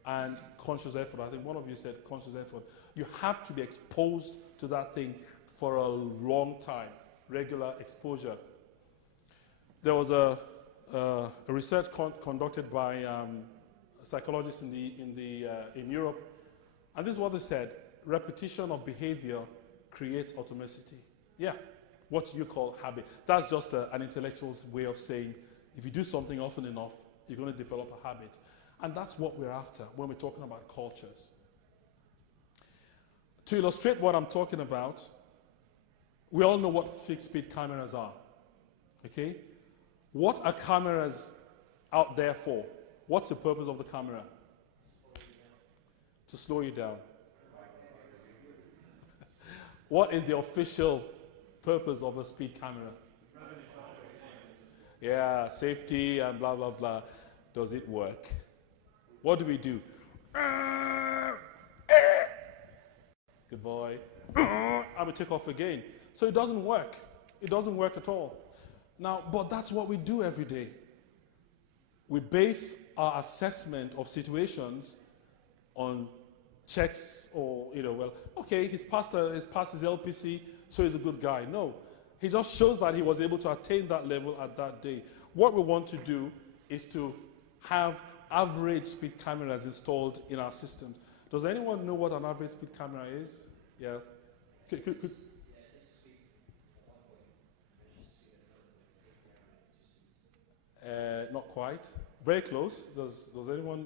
and conscious effort. I think one of you said conscious effort. You have to be exposed to that thing for a long time, regular exposure. There was a research conducted by psychologists in Europe, and this is what they said: repetition of behavior creates automaticity. Yeah, what you call habit. That's just an intellectual's way of saying if you do something often enough, you're going to develop a habit. And that's what we're after when we're talking about cultures. To illustrate what I'm talking about, we all know what fixed speed cameras are. Okay? What are cameras out there for? What's the purpose of the camera? To slow you down. What is the official purpose of a speed camera? Yeah, safety and blah, blah, blah. Does it work? What do we do? Good boy. I will take off again. So it doesn't work. It doesn't work at all. Now, but that's what we do every day. We base our assessment of situations on checks or, well, okay, he's passed his LPC, so he's a good guy. No, he just shows that he was able to attain that level at that day. What we want to do is to have average speed cameras installed in our systems. Does anyone know what an average speed camera is? Yeah. Not quite. Very close. Does anyone?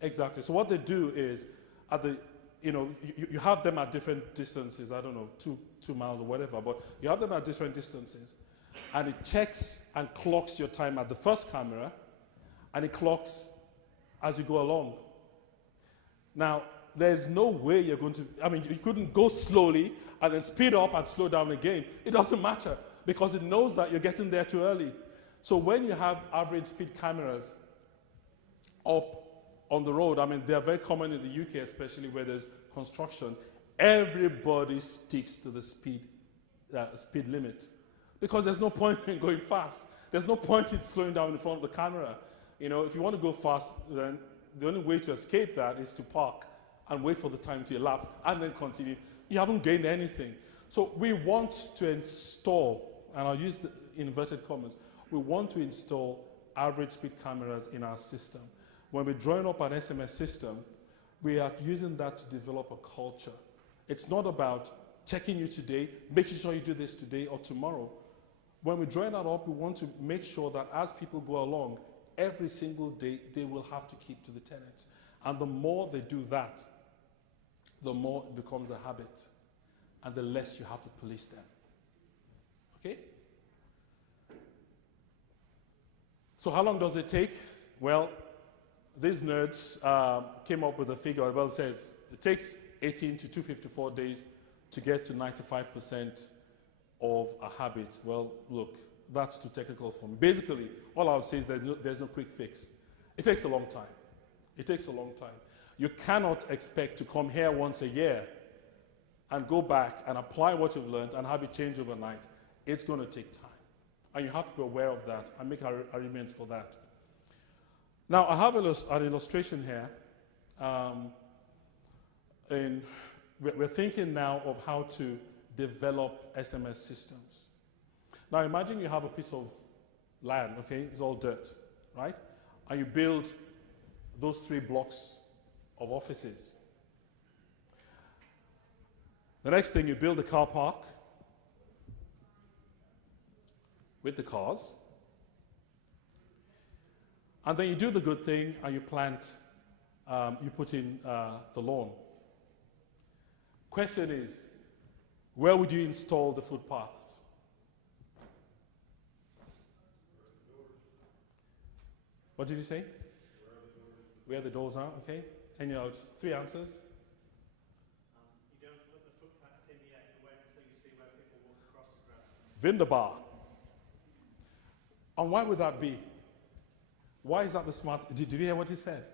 Exactly. So what they do is, at the, you have them at different distances. I don't know, 2 miles or whatever. But you have them at different distances, and it checks and clocks your time at the first camera, and it clocks as you go along. Now, there's no way you're going to. You couldn't go slowly and then speed up and slow down again. It doesn't matter, because it knows that you're getting there too early. So when you have average speed cameras up on the road, they're very common in the UK, especially where there's construction, everybody sticks to the speed limit, because there's no point in going fast. There's no point in slowing down in front of the camera. If you want to go fast, then the only way to escape that is to park and wait for the time to elapse and then continue. You haven't gained anything. So we want to install, and I'll use the inverted commas, we want to install average speed cameras in our system. When we're drawing up an SMS system, we are using that to develop a culture. It's not about checking you today, making sure you do this today or tomorrow. When we're drawing that up, we want to make sure that as people go along, every single day, they will have to keep to the tenets. And the more they do that, the more it becomes a habit, and the less you have to police them. Okay? So how long does it take? Well, these nerds came up with a figure. Well, it says it takes 18 to 254 days to get to 95% of a habit. Well, look, that's too technical for me. Basically, all I would say is there's no quick fix. It takes a long time. It takes a long time. You cannot expect to come here once a year and go back and apply what you've learned and have it change overnight. It's going to take time. And you have to be aware of that and make arrangements for that. Now, I have an illustration here. We're thinking now of how to develop SMS systems. Now, imagine you have a piece of land, okay? It's all dirt, right? And you build those 3 blocks of offices. The next thing, you build a car park with the cars. And then you do the good thing and you plant, you put in the lawn. Question is, where would you install the footpaths? What did you say? Where the doors are, okay. And you have 3 answers. You don't put the footpath in yet, you wait until you see where people walk across the grass. Wunderbar. And why would that be? Why is that the smart? Did you hear what he said?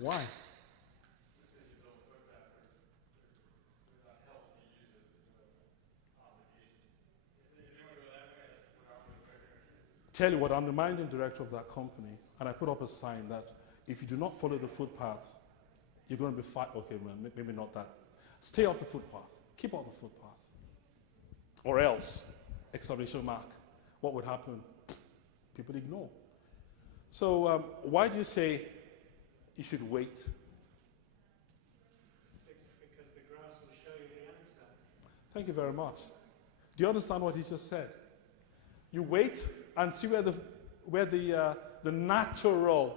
Why? Tell you what, I'm the managing director of that company, and I put up a sign that if you do not follow the footpath, you're going to be fired. Okay, well, maybe not that. Stay off the footpath. Keep off the footpath. Or else, exclamation mark. What would happen? People ignore. So why do you say you should wait? Because the grass will show you the answer. Thank you very much. Do you understand what he just said? You wait and see where the natural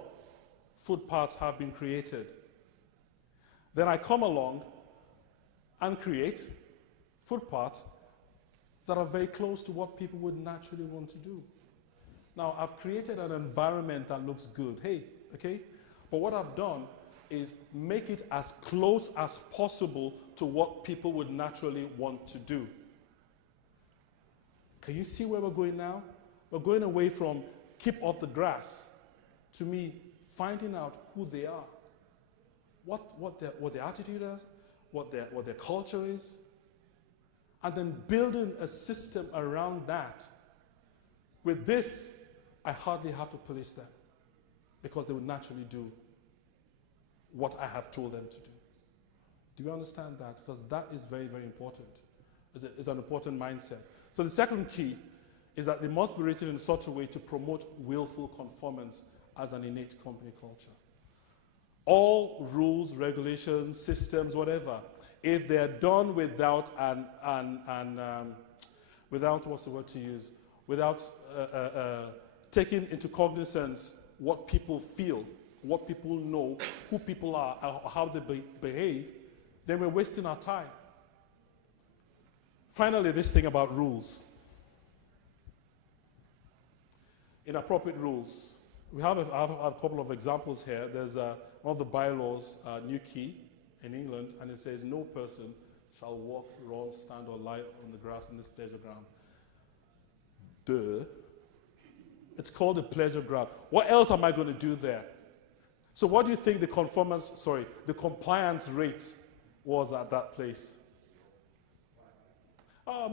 footpaths have been created. Then I come along and create footpaths that are very close to what people would naturally want to do. Now, I've created an environment that looks good. Hey, okay? But what I've done is make it as close as possible to what people would naturally want to do. Can you see where we're going now? We're going away from keep off the grass to me finding out who they are, what their attitude is, what their culture is, and then building a system around that. With this, I hardly have to police them because they would naturally do what I have told them to do. Do you understand that? Because that is very, very important. It's an important mindset. So the second key is that they must be written in such a way to promote willful conformance as an innate company culture. All rules, regulations, systems, whatever, if they're done without without what's the word to use, without taking into cognizance what people feel, what people know, who people are, how they behave, then we're wasting our time. Finally, this thing about rules. Inappropriate rules. I have a couple of examples here. There's one of the bylaws, new key in England, and it says no person shall walk, run, stand, or lie on the grass in this pleasure ground. Duh. It's called a pleasure ground. What else am I going to do there? So what do you think the compliance rate was at that place?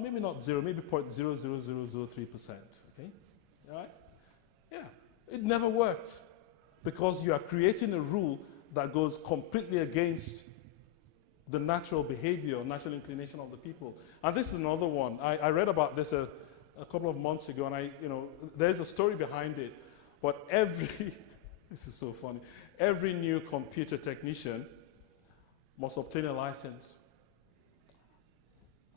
Maybe not zero, maybe 0.00003%. Okay? All right? Yeah. It never worked because you are creating a rule that goes completely against the natural behavior, natural inclination of the people. And this is another one. I read about this a couple of months ago, and there's a story behind it. But this is so funny, every new computer technician must obtain a license.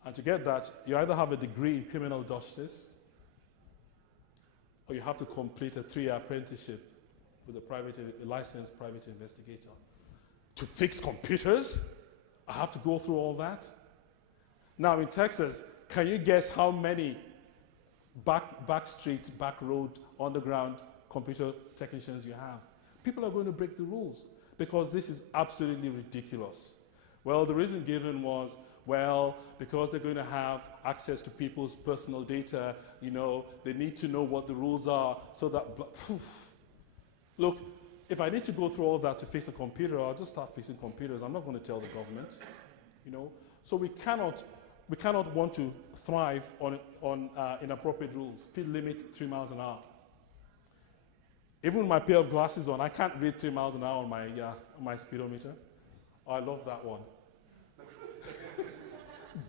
And to get that, you either have a degree in criminal justice, or you have to complete a 3-year apprenticeship with a licensed private investigator. To fix computers, I have to go through all that. Now in Texas, can you guess how many back street, back road, underground computer technicians you have? People are going to break the rules because this is absolutely ridiculous. Well, the reason given was, well, because they're going to have access to people's personal data, they need to know what the rules are so that, look, if I need to go through all that to fix a computer, I'll just start fixing computers. I'm not going to tell the government, So we cannot want to thrive on inappropriate rules. Speed limit 3 miles an hour. Even with my pair of glasses on, I can't read 3 miles an hour on my speedometer. Oh, I love that one.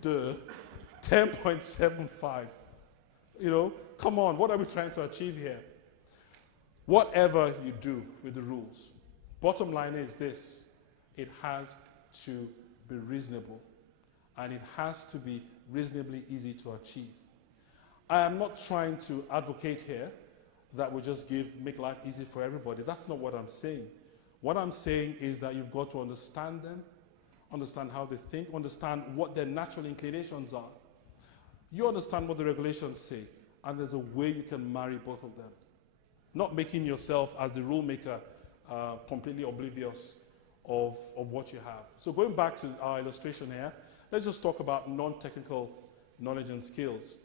Duh. 10.75. Come on, what are we trying to achieve here? Whatever you do with the rules, bottom line is this: it has to be reasonable, and it has to be reasonably easy to achieve. I am not trying to advocate here that we just make life easy for everybody. That's not what I'm saying. What I'm saying is that you've got to understand them, understand how they think, understand what their natural inclinations are. You understand what the regulations say, and there's a way you can marry both of them. Not making yourself, as the rule maker, completely oblivious of what you have. So going back to our illustration here, let's just talk about non-technical knowledge and skills.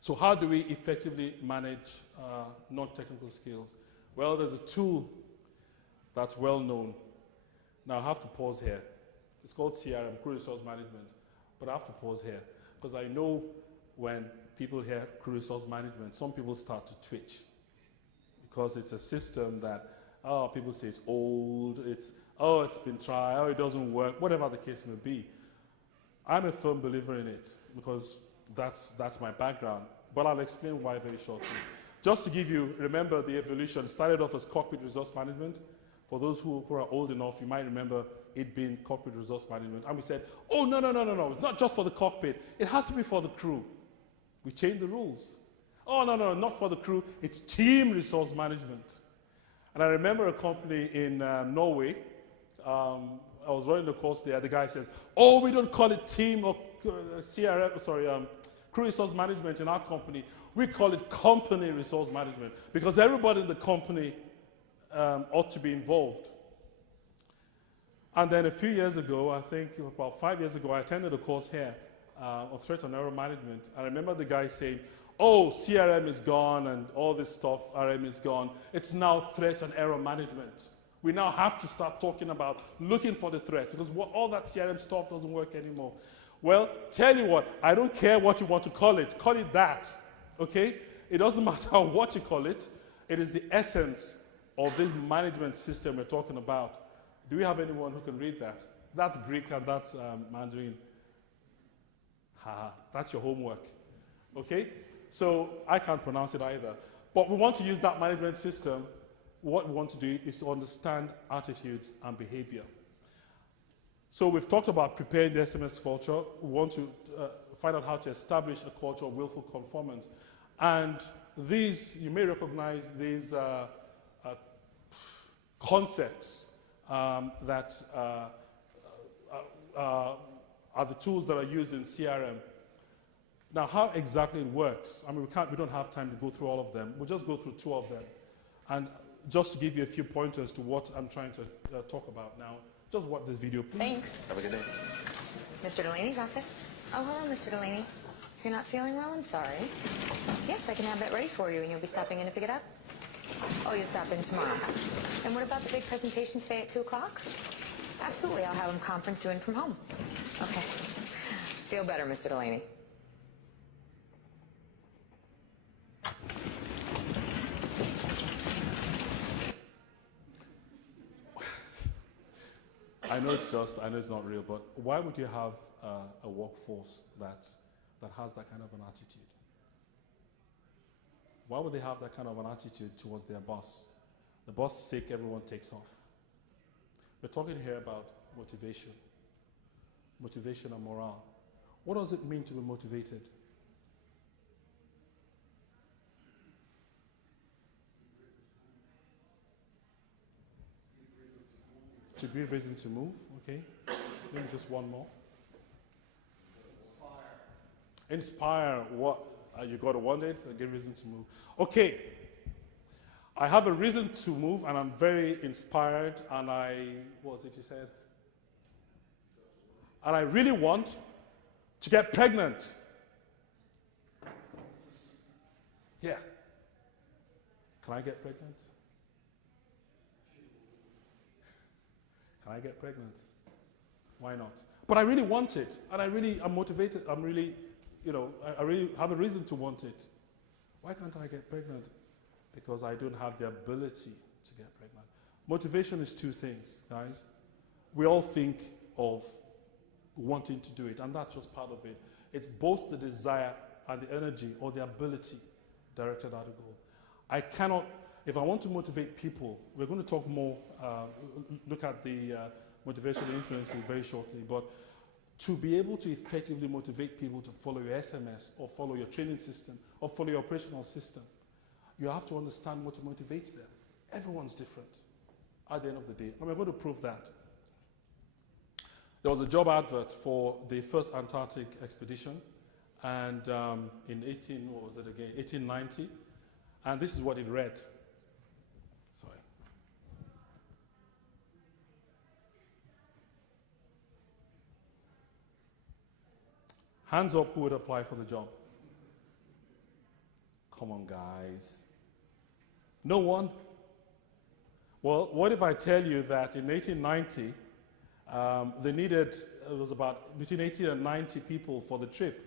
So how do we effectively manage non-technical skills? Well, there's a tool that's well known. Now I have to pause here. It's called CRM, Crew Resource Management. But I have to pause here because I know when people hear Crew Resource Management, some people start to twitch because it's a system that, people say it's old, it's been tried, it doesn't work, whatever the case may be. I'm a firm believer in it because that's my background. But I'll explain why very shortly. Just to give you, remember the evolution started off as cockpit resource management. For those who are old enough, you might remember it being cockpit resource management. And we said, oh, no, it's not just for the cockpit. It has to be for the crew. We changed the rules. Oh, no, not for the crew. It's team resource management. And I remember a company in Norway. I was running the course there. The guy says, oh, we don't call it team or crew resource management in our company. We call it company resource management because everybody in the company ought to be involved. And then a few years ago, I think about 5 years ago, I attended a course here of threat and error management. I remember the guy saying, oh, CRM is gone and all this stuff, RM is gone. It's now threat and error management. We now have to start talking about looking for the threat because all that CRM stuff doesn't work anymore. Well, tell you what, I don't care what you want to call it that, okay? It doesn't matter what you call it. It is the essence of this management system we're talking about. Do we have anyone who can read that? That's Greek and that's Mandarin. That's your homework, okay? So I can't pronounce it either. But we want to use that management system. What we want to do is to understand attitudes and behavior. So we've talked about preparing the SMS culture. We want to find out how to establish a culture of willful conformance. And these, you may recognize these concepts that are the tools that are used in CRM. Now, how exactly it works, I mean, we don't have time to go through all of them. We'll just go through two of them. And just to give you a few pointers to what I'm trying to talk about now, just watch this video, please. Thanks. Have a good day. Mr. Delaney's office. Oh, hello, Mr. Delaney. You're not feeling well? I'm sorry. Yes, I can have that ready for you, and you'll be stopping in to pick it up? Oh, you'll stop in tomorrow. And what about the big presentation today at 2 o'clock? Absolutely, I'll have him conference you in from home. Okay. Feel better, Mr. Delaney. I know it's not real, but why would you have a workforce that has that kind of an attitude? Why would they have that kind of an attitude towards their boss? The boss is sick, everyone takes off. We're talking here about motivation and morale. What does it mean to be motivated? To give reason to move, okay. Maybe just one more. Inspire. What? You got to want it, so give reason to move. Okay. I have a reason to move, and I'm very inspired, and what was it you said? And I really want to get pregnant. Yeah. Can I get pregnant? Can I get pregnant? Why not? But I really want it, and I'm motivated. I'm really, I really have a reason to want it. Why can't I get pregnant? Because I don't have the ability to get pregnant. Motivation is two things, guys. We all think of wanting to do it, and that's just part of it. It's both the desire and the energy or the ability directed at a goal. I cannot. If I want to motivate people, we're going to talk more, look at the motivational influences very shortly, but to be able to effectively motivate people to follow your SMS or follow your training system or follow your operational system, you have to understand what motivates them. Everyone's different at the end of the day, and we're going to prove that. There was a job advert for the first Antarctic expedition, and in 1890, and this is what it read. Hands up who would apply for the job. Come on, guys. No one? Well, what if I tell you that in 1890, they needed, it was about between 80 and 90 people for the trip,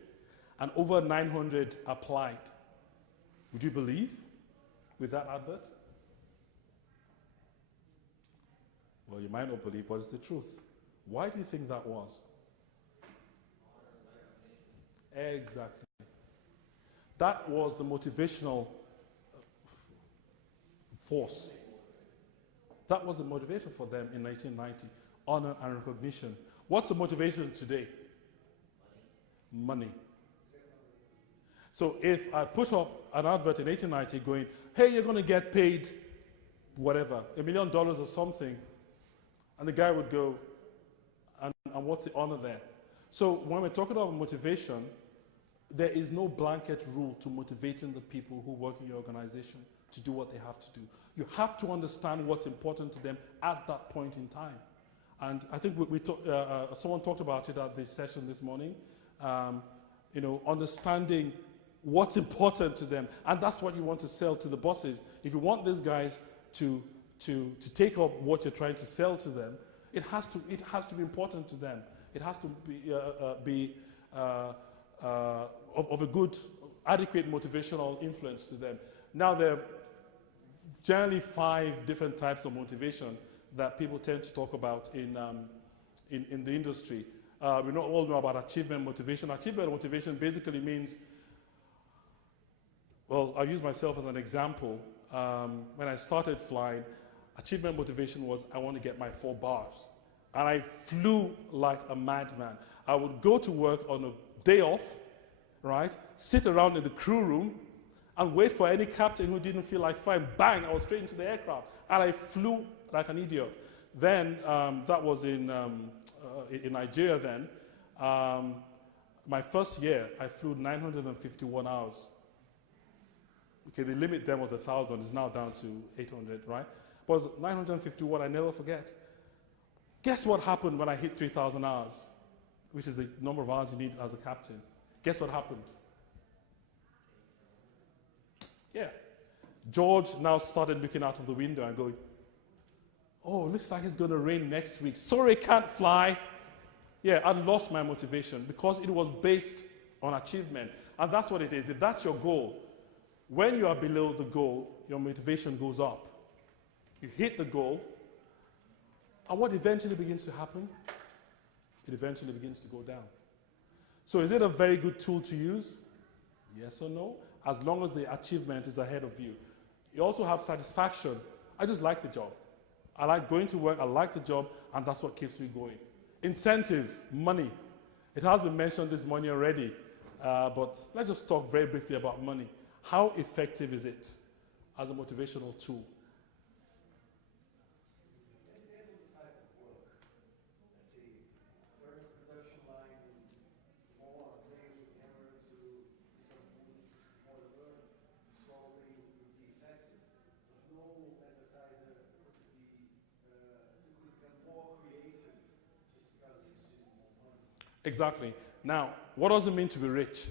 and over 900 applied. Would you believe with that advert? Well, you might not believe, but it's the truth. Why do you think that was? Exactly. That was the motivational force. That was the motivator for them in 1990. Honor and recognition. What's the motivation today? Money. So if I put up an advert in 1890 going, hey, you're going to get paid whatever, $1 million or something, and the guy would go, and what's the honor there? So when we're talking about motivation, there is no blanket rule to motivating the people who work in your organization to do what they have to do. You have to understand what's important to them at that point in time. And I think someone talked about it at this session this morning, understanding what's important to them. And that's what you want to sell to the bosses. If you want these guys to take up what you're trying to sell to them, it has to be important to them. It has to be of a good, adequate motivational influence to them. Now, there are generally 5 different types of motivation that people tend to talk about in the industry. We all know about achievement motivation. Achievement motivation basically means, well, I'll use myself as an example. When I started flying, achievement motivation was I want to get my 4 bars. And I flew like a madman. I would go to work on a day off, right? Sit around in the crew room and wait for any captain who didn't feel like flying. Bang, I was straight into the aircraft. And I flew like an idiot. Then, that was in Nigeria then. My first year, I flew 951 hours. Okay, the limit then was 1,000. It's now down to 800, right? But it was 951, I never forget. Guess what happened when I hit 3,000 hours, which is the number of hours you need as a captain? Guess what happened? Yeah. George now started looking out of the window and going, oh, looks like it's going to rain next week. Sorry, can't fly. Yeah, I lost my motivation because it was based on achievement. And that's what it is. If that's your goal, when you are below the goal, your motivation goes up. You hit the goal, and what eventually begins to happen? It eventually begins to go down. So is it a very good tool to use? Yes or no? As long as the achievement is ahead of you. You also have satisfaction. I just like the job. I like going to work, I like the job, and that's what keeps me going. Incentive, money. It has been mentioned this morning already, but let's just talk very briefly about money. How effective is it as a motivational tool? Exactly. Now, what does it mean to be rich?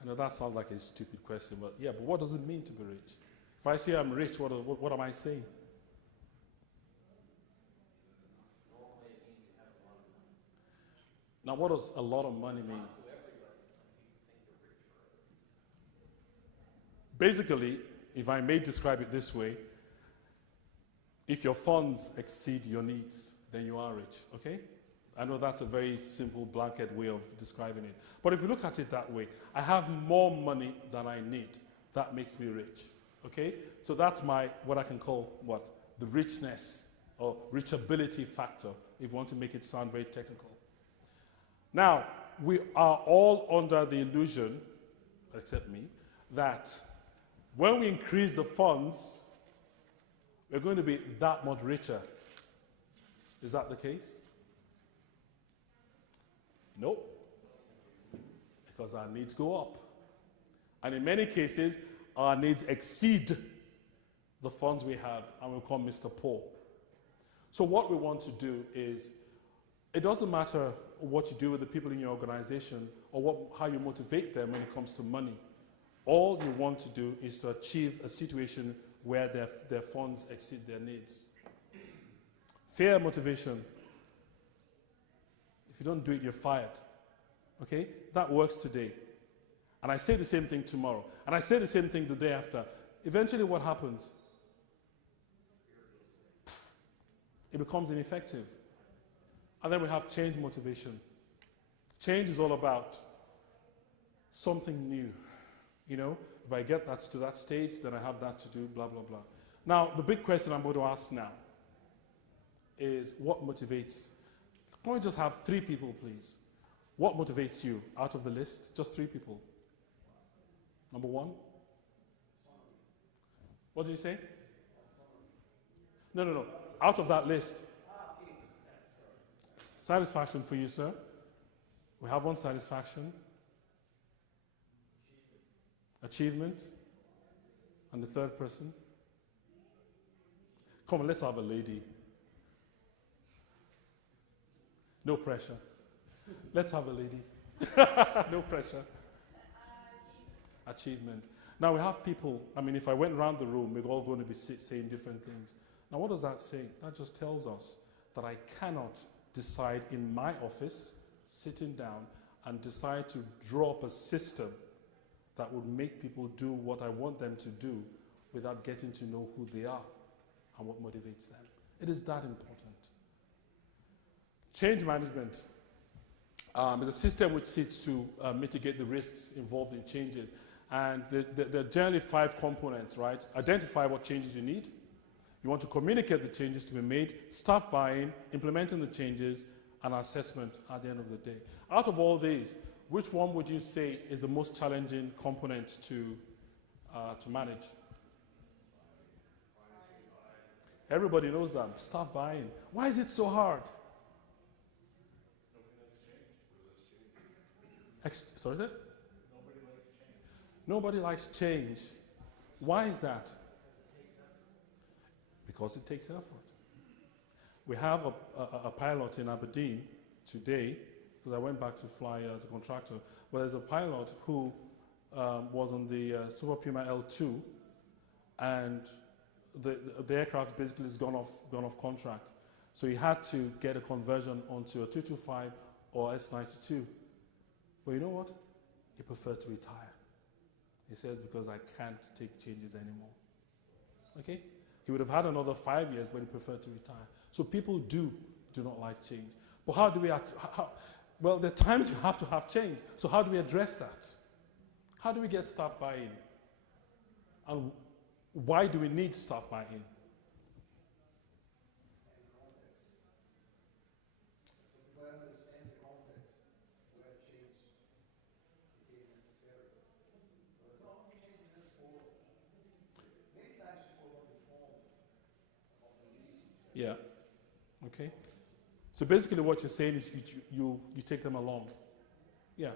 I know that sounds like a stupid question, but yeah, but what does it mean to be rich? If I say I'm rich, what am I saying? Now, what does a lot of money mean? Basically, if I may describe it this way, if your funds exceed your needs, then you are rich, okay? I know that's a very simple blanket way of describing it. But if you look at it that way, I have more money than I need. That makes me rich, okay? So that's what I can call, the richness or reachability factor, if you want to make it sound very technical. Now, we are all under the illusion, except me, that when we increase the funds, we're going to be that much richer. Is that the case? Nope. Because our needs go up. And in many cases, our needs exceed the funds we have, and we become Mr. Poor. So what we want to do is it doesn't matter what you do with the people in your organization or how you motivate them when it comes to money. All you want to do is to achieve a situation where their funds exceed their needs. Fair motivation. If you don't do it, you're fired. Okay? That works today. And I say the same thing tomorrow. And I say the same thing the day after. Eventually what happens? It becomes ineffective. And then we have change motivation. Change is all about something new. You know, if I get that to that stage, then I have that to do, blah, blah, blah. Now, the big question I'm going to ask now is what motivates? Can we just have 3 people, please? What motivates you out of the list? Just 3 people. Number 1? What did you say? No. Out of that list. Satisfaction for you, sir. We have one satisfaction. Achievement. And the third person. Come on, let's have a lady. No pressure. Let's have a lady. No pressure. Achievement. Now we have people, I mean, if I went around the room, we're all going to be saying different things. Now what does that say? That just tells us that I cannot decide in my office, sitting down, and decide to draw up a system that would make people do what I want them to do without getting to know who they are and what motivates them. It is that important. Change management is a system which seeks to mitigate the risks involved in changes. And there are generally 5 components, right? Identify what changes you need. You want to communicate the changes to be made, staff buy-in, implementing the changes, and assessment at the end of the day. Out of all these, which one would you say is the most challenging component to manage? Everybody knows that. Staff buy-in. Why is it so hard? Sorry, is it? Nobody likes change. Why is that? Because it takes effort. We have a pilot in Aberdeen today, because I went back to fly as a contractor, but there's a pilot who was on the Super Puma L2, and the aircraft basically has gone off contract. So he had to get a conversion onto a 225 or S92. But you know what? He preferred to retire. He says, because I can't take changes anymore. Okay? He would have had another 5 years, but he preferred to retire. So people do not like change. But how do we well, there are times you have to have change. So how do we address that? How do we get staff buy-in? And why do we need staff buy-in? Yeah. Okay. So basically what you're saying is you take them along. Yeah.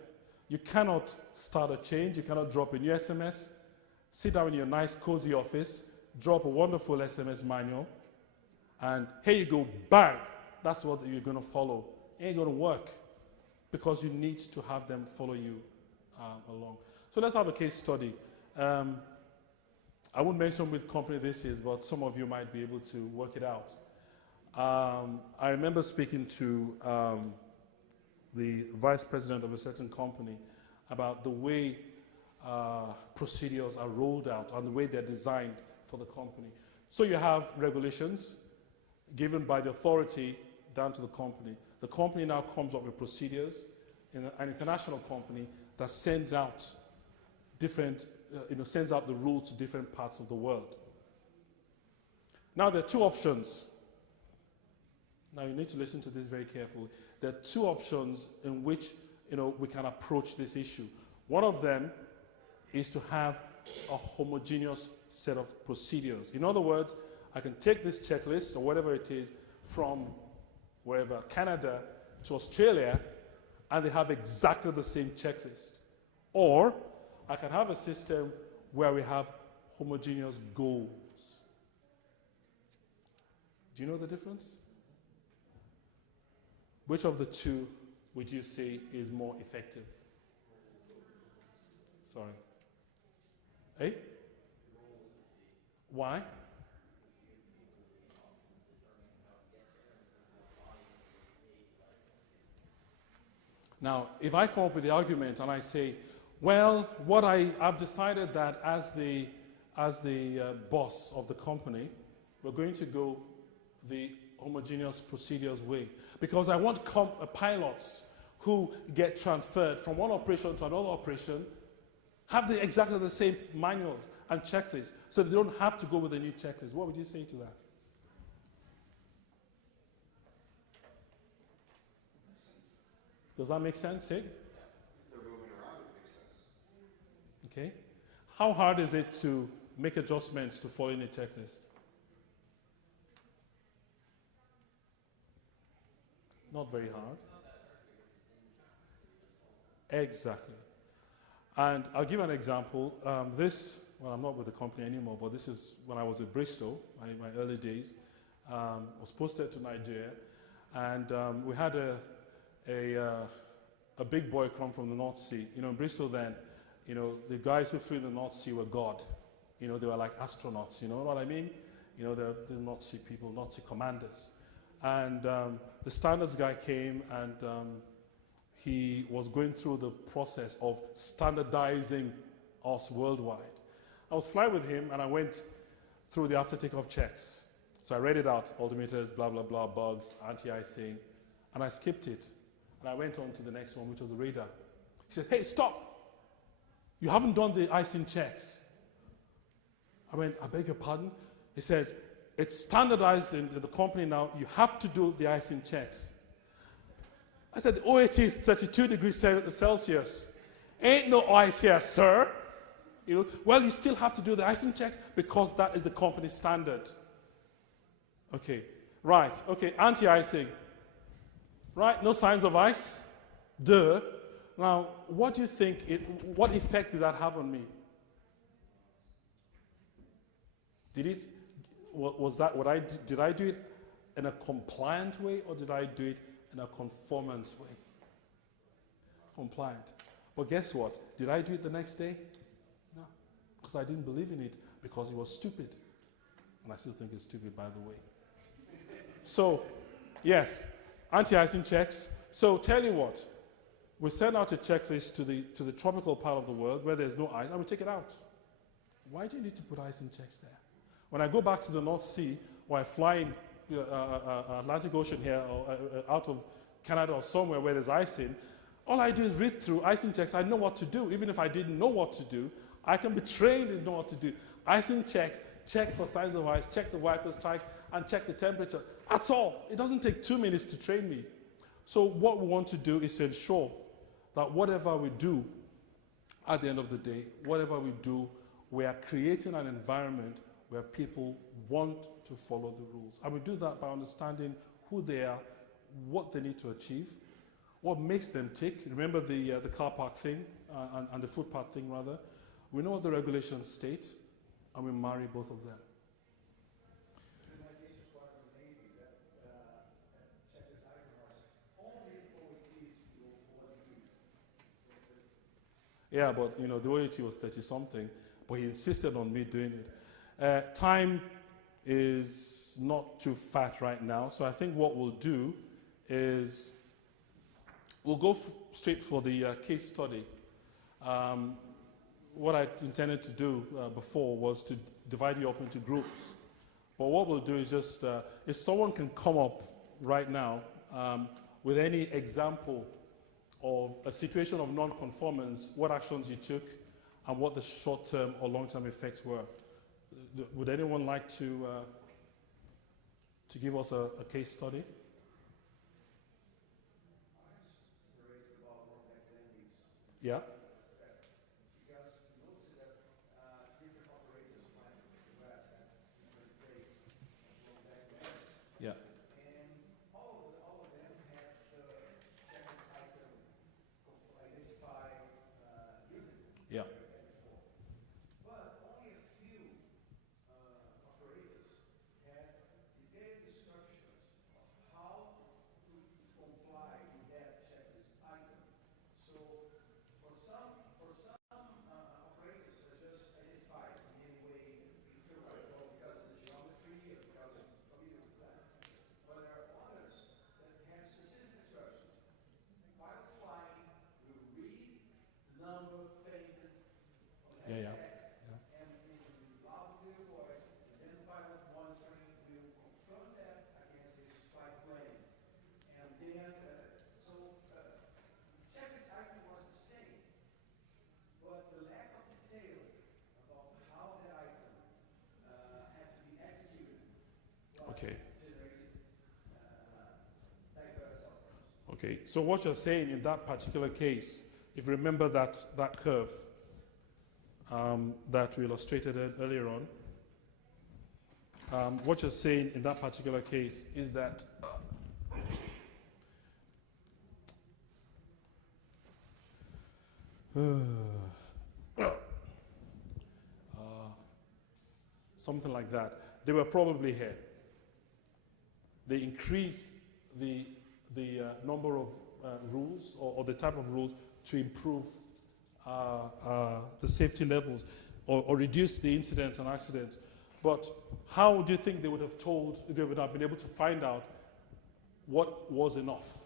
You cannot start a change. You cannot drop a new SMS, sit down in your nice, cozy office, drop a wonderful SMS manual, and here you go, bang. That's what you're going to follow. It ain't going to work because you need to have them follow you along. So let's have a case study. I won't mention which company this is, but some of you might be able to work it out. I remember speaking to the vice president of a certain company about the way procedures are rolled out and the way they're designed for the company. So you have regulations given by the authority down to the company. The company now comes up with procedures in an international company that sends out different, sends out the rules to different parts of the world. Now there are 2 options. Now you need to listen to this very carefully. There are 2 options in which we can approach this issue. One of them is to have a homogeneous set of procedures. In other words, I can take this checklist or whatever it is from wherever, Canada to Australia, and they have exactly the same checklist. Or I can have a system where we have homogeneous goals. Do you know the difference? Which of the two would you say is more effective? Sorry. Eh? Why? Now, if I come up with the argument and I say, well, I've decided that as the boss of the company, we're going to go the homogeneous procedures way, because I want pilots who get transferred from one operation to another operation have exactly the same manuals and checklists, so they don't have to go with a new checklist. What would you say to that? Does that make sense, eh? They're moving around, it makes sense. Okay. How hard is it to make adjustments to following a checklist? Not very hard. Exactly. And I'll give an example. Well, I'm not with the company anymore, but this is when I was at Bristol, my early days. Was posted to Nigeria, and we had a big boy come from the North Sea. You know, in Bristol then, you know, the guys who flew in the North Sea were God. You know, they were like astronauts, you know what I mean? You know, they're North Sea people, North Sea commanders. And the standards guy came, and he was going through the process of standardizing us worldwide. I was flying with him, and I went through the after takeoff checks. So I read it out, altimeters, blah, blah, blah, bugs, anti-icing, and I skipped it. And I went on to the next one, which was the radar. He said, hey, stop. You haven't done the icing checks. I went, I beg your pardon? He says, it's standardized in the company now. You have to do the icing checks. I said, the OHT is 32 degrees Celsius. Ain't no ice here, sir. You know, well, you still have to do the icing checks because that is the company standard. Okay, right. Okay, anti-icing. Right, no signs of ice. Duh. Now, what do you think, what effect did that have on me? Did I do it in a compliant way, or did I do it in a conformance way? Compliant. But guess what? Did I do it the next day? No, because I didn't believe in it, because it was stupid. And I still think it's stupid, by the way. So, yes, anti-icing checks. So tell you what, we send out a checklist to the tropical part of the world where there's no ice, and we take it out. Why do you need to put icing checks there? When I go back to the North Sea, or I fly in Atlantic Ocean here, or out of Canada or somewhere where there's icing, all I do is read through icing checks. I know what to do. Even if I didn't know what to do, I can be trained to know what to do. Icing checks, check for signs of ice, check the wipers tight, and check the temperature. That's all. It doesn't take 2 minutes to train me. So what we want to do is to ensure that whatever we do, at the end of the day, whatever we do, we are creating an environment where people want to follow the rules. And we do that by understanding who they are, what they need to achieve, what makes them tick. Remember the car park thing, and the footpath thing, rather. We know what the regulations state, and we marry both of them. Yeah, but you know, the OAT was 30-something, but he insisted on me doing it. Time is not too fat right now, so I think what we'll do is we'll go straight for the case study. What I intended to do before was to divide you up into groups. But what we'll do is just, if someone can come up right now with any example of a situation of non-conformance, what actions you took, and what the short-term or long-term effects were. Would anyone like to give us a case study? Yeah. Yeah. Yeah. But only a few operators had detailed instructions of how to comply Yeah, yeah. And in loud clear voice, identify with monitoring, we will confront that against his flight plan. And then, checklist item was the same, but the lack of detail about how that item had to be executed was Okay. generated diverse outcomes. Okay. So what you're saying in that particular case, if you remember that curve that we illustrated earlier on, what you're saying in that particular case is that something like that. They were probably here. They increased the number of rules or the type of rules to improve the safety levels or reduce the incidents and accidents. But how do you think they would have been able to find out what was enough?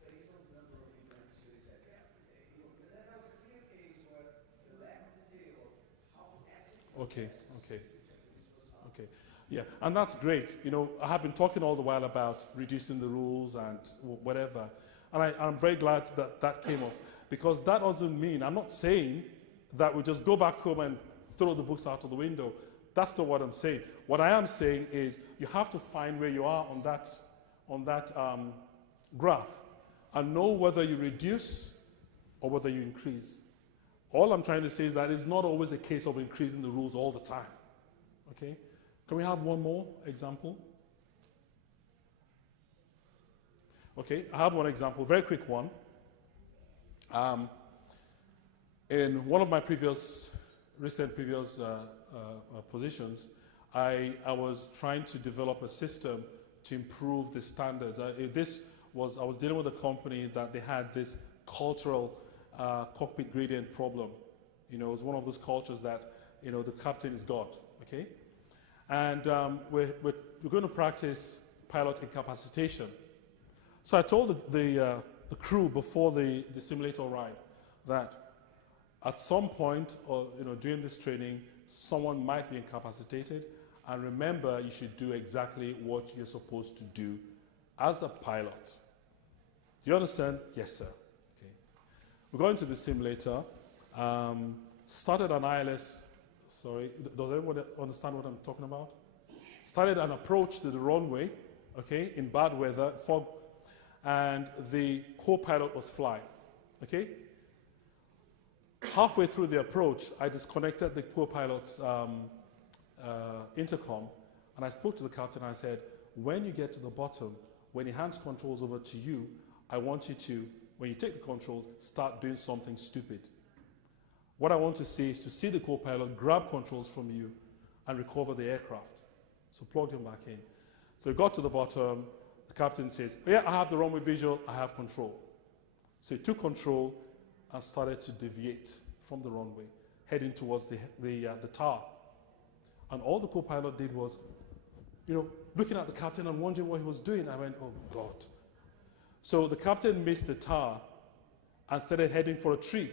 Based on the number of events, they said, that was a clear case where the lack of detail of how to execute. Okay. Yeah, and that's great. You know, I have been talking all the while about reducing the rules and whatever, and I'm very glad that came off, because that doesn't mean, I'm not saying that we just go back home and throw the books out of the window. That's not what I'm saying. What I am saying is you have to find where you are on that graph and know whether you reduce or whether you increase. All I'm trying to say is that it's not always a case of increasing the rules all the time. Okay? Can we have one more example? Okay, I have one example, very quick one. In one of my recent previous positions, I was trying to develop a system to improve the standards. I was dealing with a company that they had this cultural cockpit gradient problem. You know, it's one of those cultures that, you know, the captain is God, okay? And we're going to practice pilot incapacitation. So I told the crew before the simulator ride that at some point, or during this training, someone might be incapacitated, and remember, you should do exactly what you're supposed to do as a pilot. Do you understand? Yes, sir. Okay. We got into the simulator, started an ILS. Sorry, does everyone understand what I'm talking about? Started an approach to the runway, okay, in bad weather, fog, and the co-pilot was flying, okay? Halfway through the approach, I disconnected the co-pilot's intercom, and I spoke to the captain and I said, when you get to the bottom, when he hands controls over to you, I want you to, when you take the controls, start doing something stupid. What I want to see is to see the co-pilot grab controls from you and recover the aircraft. So plugged him back in. So he got to the bottom, the captain says, yeah, I have the runway visual, I have control. So he took control and started to deviate from the runway, heading towards the tower. And all the co-pilot did was, looking at the captain and wondering what he was doing. I went, oh God. So the captain missed the tower and started heading for a tree.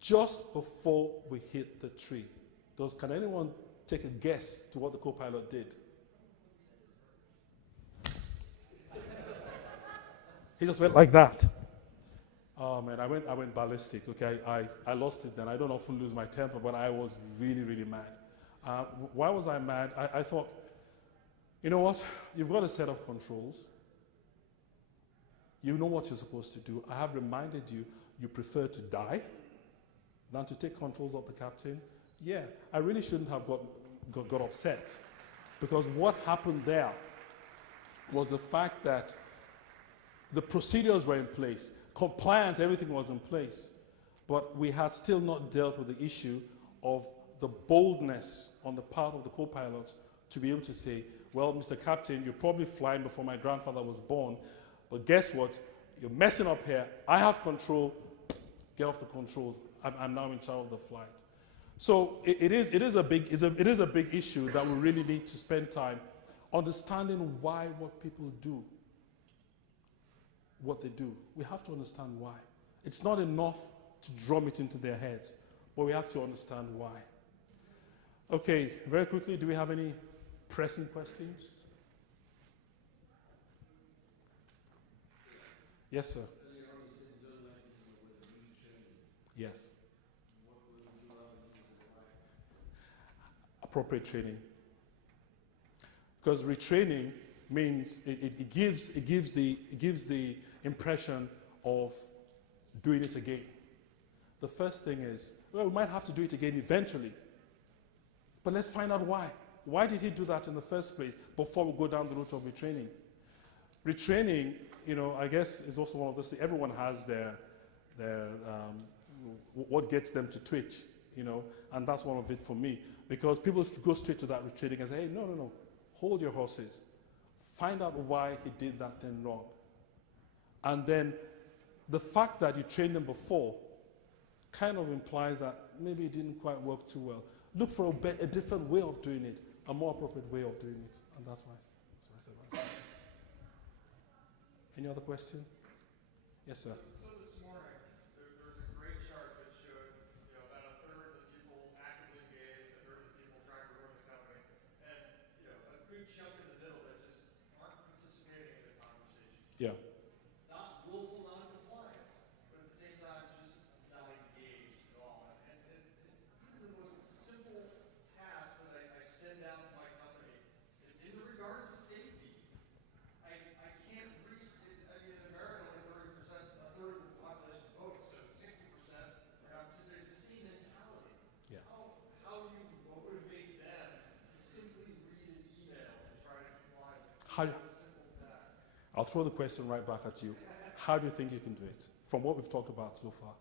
Just before we hit the tree, can anyone take a guess to what the co-pilot did? He just went like that. Oh man, I went ballistic. Okay, I lost it then. I don't often lose my temper, but I was really, really mad. Why was I mad? I thought, you know what? You've got a set of controls. You know what you're supposed to do. I have reminded you, you prefer to die than to take controls of the captain. Yeah, I really shouldn't have got upset, because what happened there was the fact that the procedures were in place, compliance, everything was in place, but we had still not dealt with the issue of the boldness on the part of the co-pilots to be able to say, well, Mr. Captain, you're probably flying before my grandfather was born, but guess what? You're messing up here. I have control. Get off the controls. I'm now in charge of the flight. So it is a big issue that we really need to spend time understanding what people do, what they do. We have to understand why. It's not enough to drum it into their heads, but we have to understand why. Okay, very quickly, do we have any pressing questions? Yes, sir. Yes. Appropriate training. Because retraining means it gives the impression of doing it again. The first thing is, well, we might have to do it again eventually. But let's find out why. Why did he do that in the first place before we go down the route of retraining? Retraining, I guess is also one of those things. Everyone has their what gets them to twitch, and that's one of it for me. Because people go straight to that retraining and say, hey, no, hold your horses. Find out why he did that thing wrong. And then the fact that you trained them before kind of implies that maybe it didn't quite work too well. Look for a different way of doing it, a more appropriate way of doing it. And that's why I said that. Any other question? Yes, sir. So this morning, there was a great chart that showed, about a third of the people actively engaged, a third of the people trying to run the company, and, a good chunk in the middle that just aren't participating in the conversation. Yeah. Not willful non-compliance, but at the same time, just not engaged at all. And it's even the most simple task that I send out to my company, in the regards of safety, I can't reach, in America, only 30%, a third of the population votes, so 60% are not participating. It's the same mentality. Yeah. How do you motivate them to simply read an email and try to comply with How, a simple task? I'll throw the question right back at you. How do you think you can do it? From what we've talked about so far.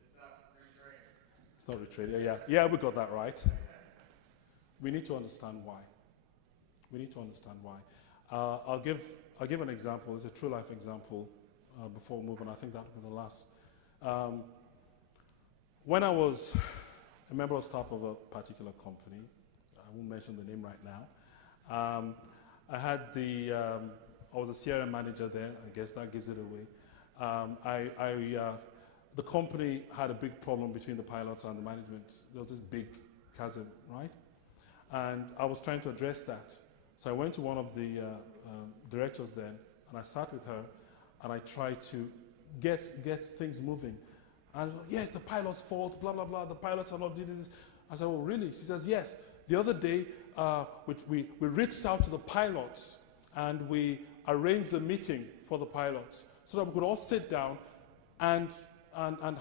It's not retraining. It's not retraining. Yeah, we got that right. We need to understand why. I'll give an example. It's a true life example before we move on. I think that will be the last. When I was a member of staff of a particular company, I won't mention the name right now. I had I was a CRM manager there. I guess that gives it away. The company had a big problem between the pilots and the management. There was this big chasm, right? And I was trying to address that. So I went to one of the directors then, and I sat with her, and I tried to get things moving. And yes, the pilot's fault, blah, blah, blah, the pilots are not doing this. I said, oh, really? She says, yes. The other day, we reached out to the pilots, and we arranged a meeting for the pilots so that we could all sit down and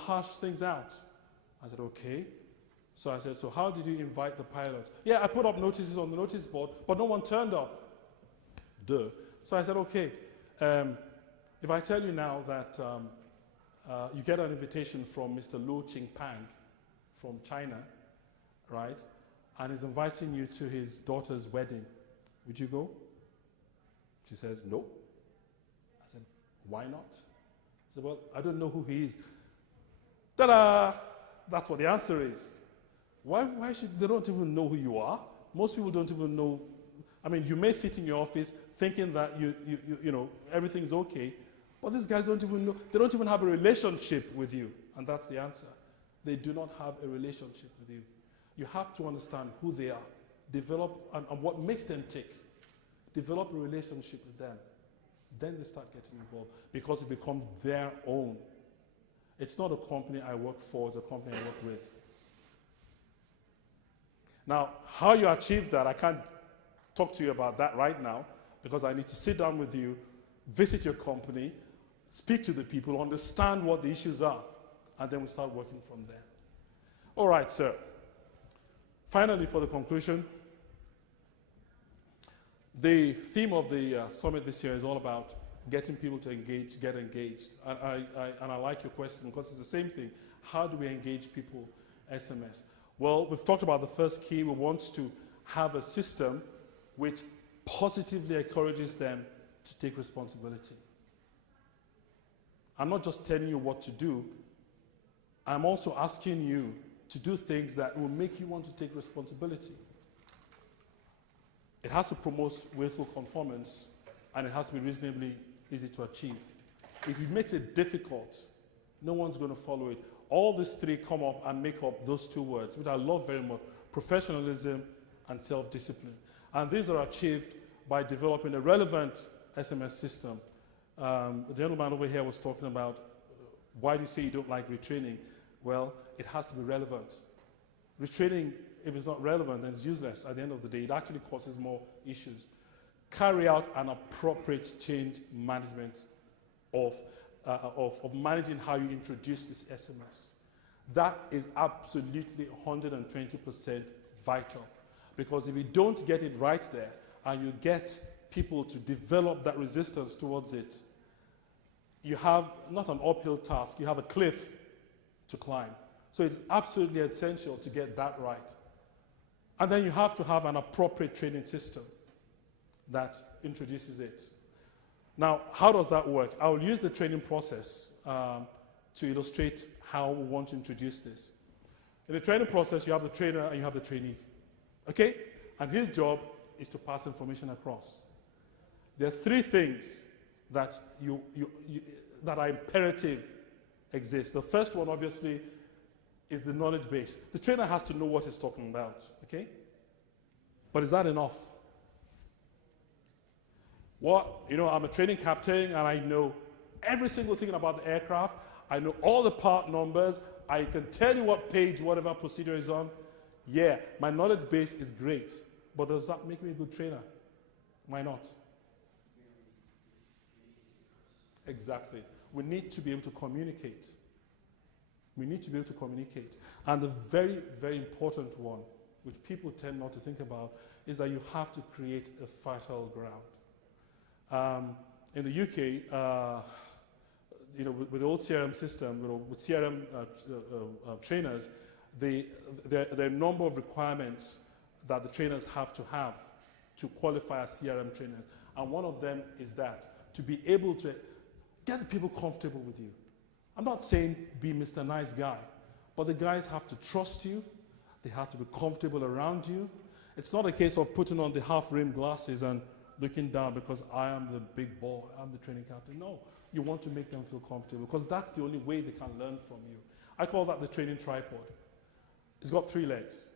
hash things out. I said, okay. So I said, so how did you invite the pilots? Yeah, I put up notices on the notice board, but no one turned up. Duh. So I said, okay, if I tell you now that you get an invitation from Mr. Lu Qingpang from China, right, and he's inviting you to his daughter's wedding, would you go? She says, no. I said, why not? I said, well, I don't know who he is. Ta-da! That's what the answer is. Why should they don't even know who you are? Most people don't even know. I mean, you may sit in your office thinking that you know everything's okay, but these guys don't even know. They don't even have a relationship with you, and that's the answer. They do not have a relationship with you. You have to understand who they are, develop and what makes them tick. Develop a relationship with them. Then they start getting involved because it becomes their own. It's not a company I work for, it's a company I work with. Now, how you achieve that, I can't talk to you about that right now because I need to sit down with you, visit your company, speak to the people, understand what the issues are, and then we start working from there. All right, sir. Finally, for the conclusion, the theme of the summit this year is all about getting people to engage, get engaged. And I like your question because it's the same thing. How do we engage people SMS? Well, we've talked about the first key. We want to have a system which positively encourages them to take responsibility. I'm not just telling you what to do. I'm also asking you to do things that will make you want to take responsibility. It has to promote willful conformance, and it has to be reasonably easy to achieve. If you make it difficult, no one's going to follow it. All these three come up and make up those two words, which I love very much: professionalism and self-discipline. And these are achieved by developing a relevant SMS system. The gentleman over here was talking about why do you say you don't like retraining? Well, it has to be relevant. Retraining, if it's not relevant, then it's useless at the end of the day. It actually causes more issues. Carry out an appropriate change management of managing how you introduce this SMS. That is absolutely 120% vital. Because if you don't get it right there, and you get people to develop that resistance towards it, you have not an uphill task, you have a cliff to climb. So it's absolutely essential to get that right. And then you have to have an appropriate training system that introduces it. Now, how does that work? I will use the training process to illustrate how we want to introduce this. In the training process, you have the trainer and you have the trainee. Okay? And his job is to pass information across. There are three things that that are imperative exist. The first one, obviously, is the knowledge base. The trainer has to know what he's talking about, okay? But is that enough? Well, you know, I'm a training captain and I know every single thing about the aircraft. I know all the part numbers. I can tell you what page, whatever procedure is on. Yeah, my knowledge base is great. But does that make me a good trainer? Why not? Exactly. We need to be able to communicate. We need to be able to communicate. And the very, very important one, which people tend not to think about, is that you have to create a fertile ground. In the UK, you know, with the old CRM system, you know, with CRM trainers, there are a number of requirements that the trainers have to qualify as CRM trainers. And one of them is that, to be able to get the people comfortable with you. I'm not saying be Mr. Nice Guy, but the guys have to trust you. They have to be comfortable around you. It's not a case of putting on the half-rimmed glasses and looking down because I am the big boy, I'm the training captain. No, you want to make them feel comfortable because that's the only way they can learn from you. I call that the training tripod. It's got 3 legs,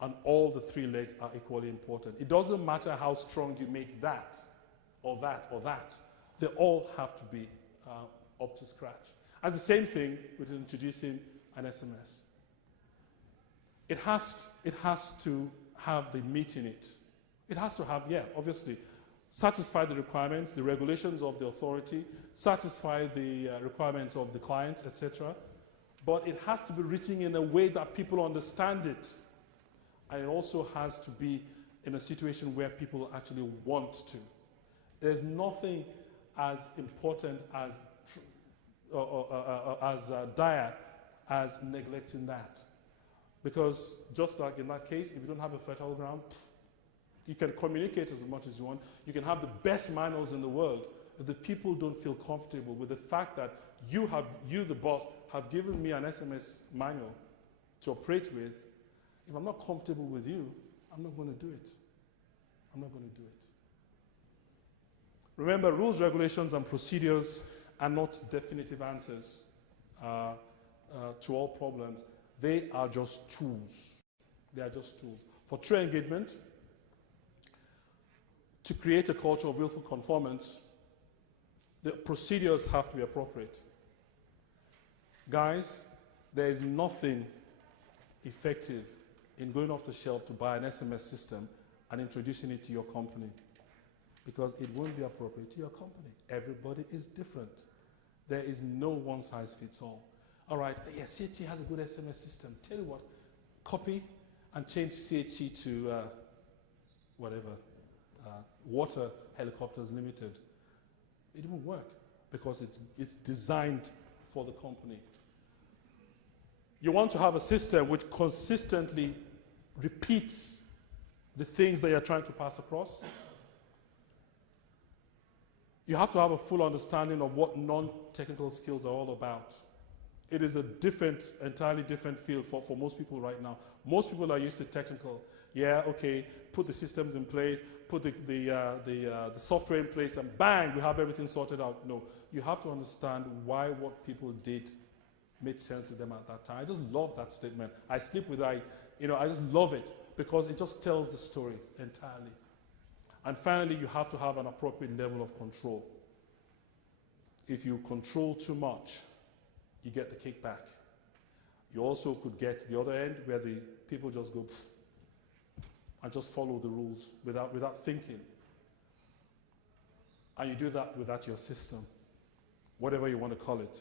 and all the 3 legs are equally important. It doesn't matter how strong you make that, or that, or that. They all have to be up to scratch. As the same thing with introducing an SMS. It has to have the meat in it. It has to have, yeah, obviously, satisfy the requirements, the regulations of the authority, satisfy the requirements of the client, etc. But it has to be written in a way that people understand it. And it also has to be in a situation where people actually want to. There's nothing as important as dire as neglecting that. Because just like in that case, if you don't have a fertile ground, you can communicate as much as you want. You can have the best manuals in the world. If the people don't feel comfortable with the fact that you, the boss, have given me an SMS manual to operate with, if I'm not comfortable with you, I'm not going to do it. I'm not going to do it. Remember, rules, regulations, and procedures are not definitive answers to all problems. They are just tools. They are just tools. For true engagement, to create a culture of willful conformance, the procedures have to be appropriate. Guys, there is nothing effective in going off the shelf to buy an SMS system and introducing it to your company, because it won't be appropriate to your company. Everybody is different. There is no one size fits all. All right, yeah, CHC has a good SMS system. Tell you what, copy and change CHC to whatever, Water Helicopters Limited. It won't work because it's designed for the company. You want to have a system which consistently repeats the things that you're trying to pass across. You have to have a full understanding of what non-technical skills are all about. It is a entirely different field for most people right now. Most people are used to technical. Yeah, okay, put the systems in place, put the software in place, and bang, we have everything sorted out. No, you have to understand why what people did made sense to them at that time. I just love that statement. I sleep with I just love it because it just tells the story entirely. And finally, you have to have an appropriate level of control. If you control too much, you get the kickback. You also could get to the other end where the people just go and just follow the rules without thinking. And you do that without your system, whatever you want to call it.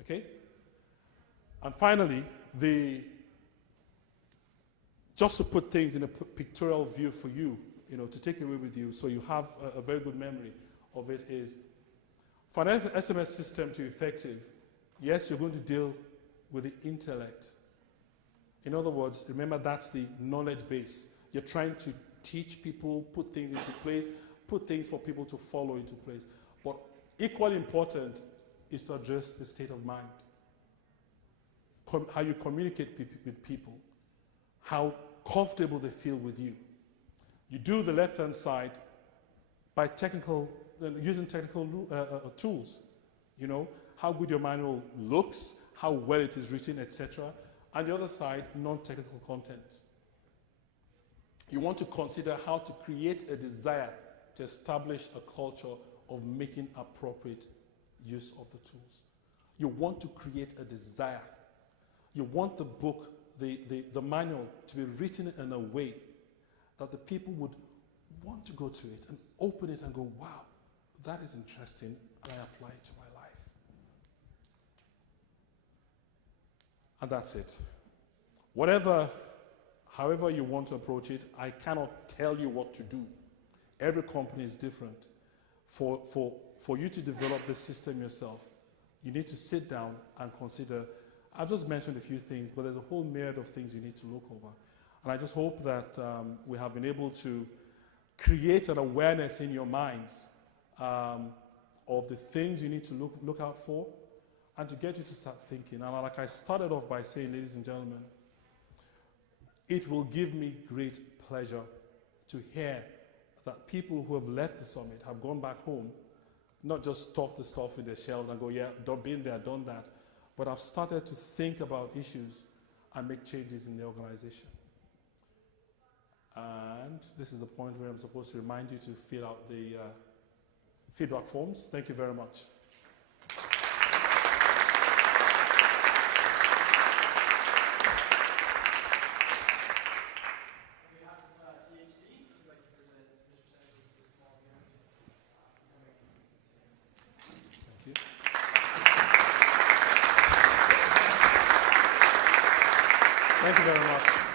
Okay? And finally, just to put things in a pictorial view for you, to take away with you so you have a very good memory of it is, for an SMS system to be effective, yes, you're going to deal with the intellect. In other words, remember that's the knowledge base. You're trying to teach people, put things into place, put things for people to follow into place. But equally important is to address the state of mind. How you communicate with people, how comfortable they feel with you. You do the left-hand side by using technical tools. How good your manual looks, how well it is written, etc. And the other side, non-technical content. You want to consider how to create a desire to establish a culture of making appropriate use of the tools. You want to create a desire. You want the book, the manual, to be written in a way that the people would want to go to it and open it and go, wow, that is interesting, and I apply it to my life. And that's it. However you want to approach it, I cannot tell you what to do. Every company is different. For you to develop this system yourself, you need to sit down and consider. I've just mentioned a few things, but there's a whole myriad of things you need to look over. And I just hope that we have been able to create an awareness in your minds of the things you need to look out for and to get you to start thinking. And like I started off by saying, ladies and gentlemen, it will give me great pleasure to hear that people who have left the summit have gone back home, not just stuff the stuff in their shelves and go, yeah, been there, done that, but I've started to think about issues and make changes in the organization. And this is the point where I'm supposed to remind you to fill out the feedback forms. Thank you very much. On behalf of CHC, we'd like to present Mr. Santos with a small gift. Thank you. Thank you very much.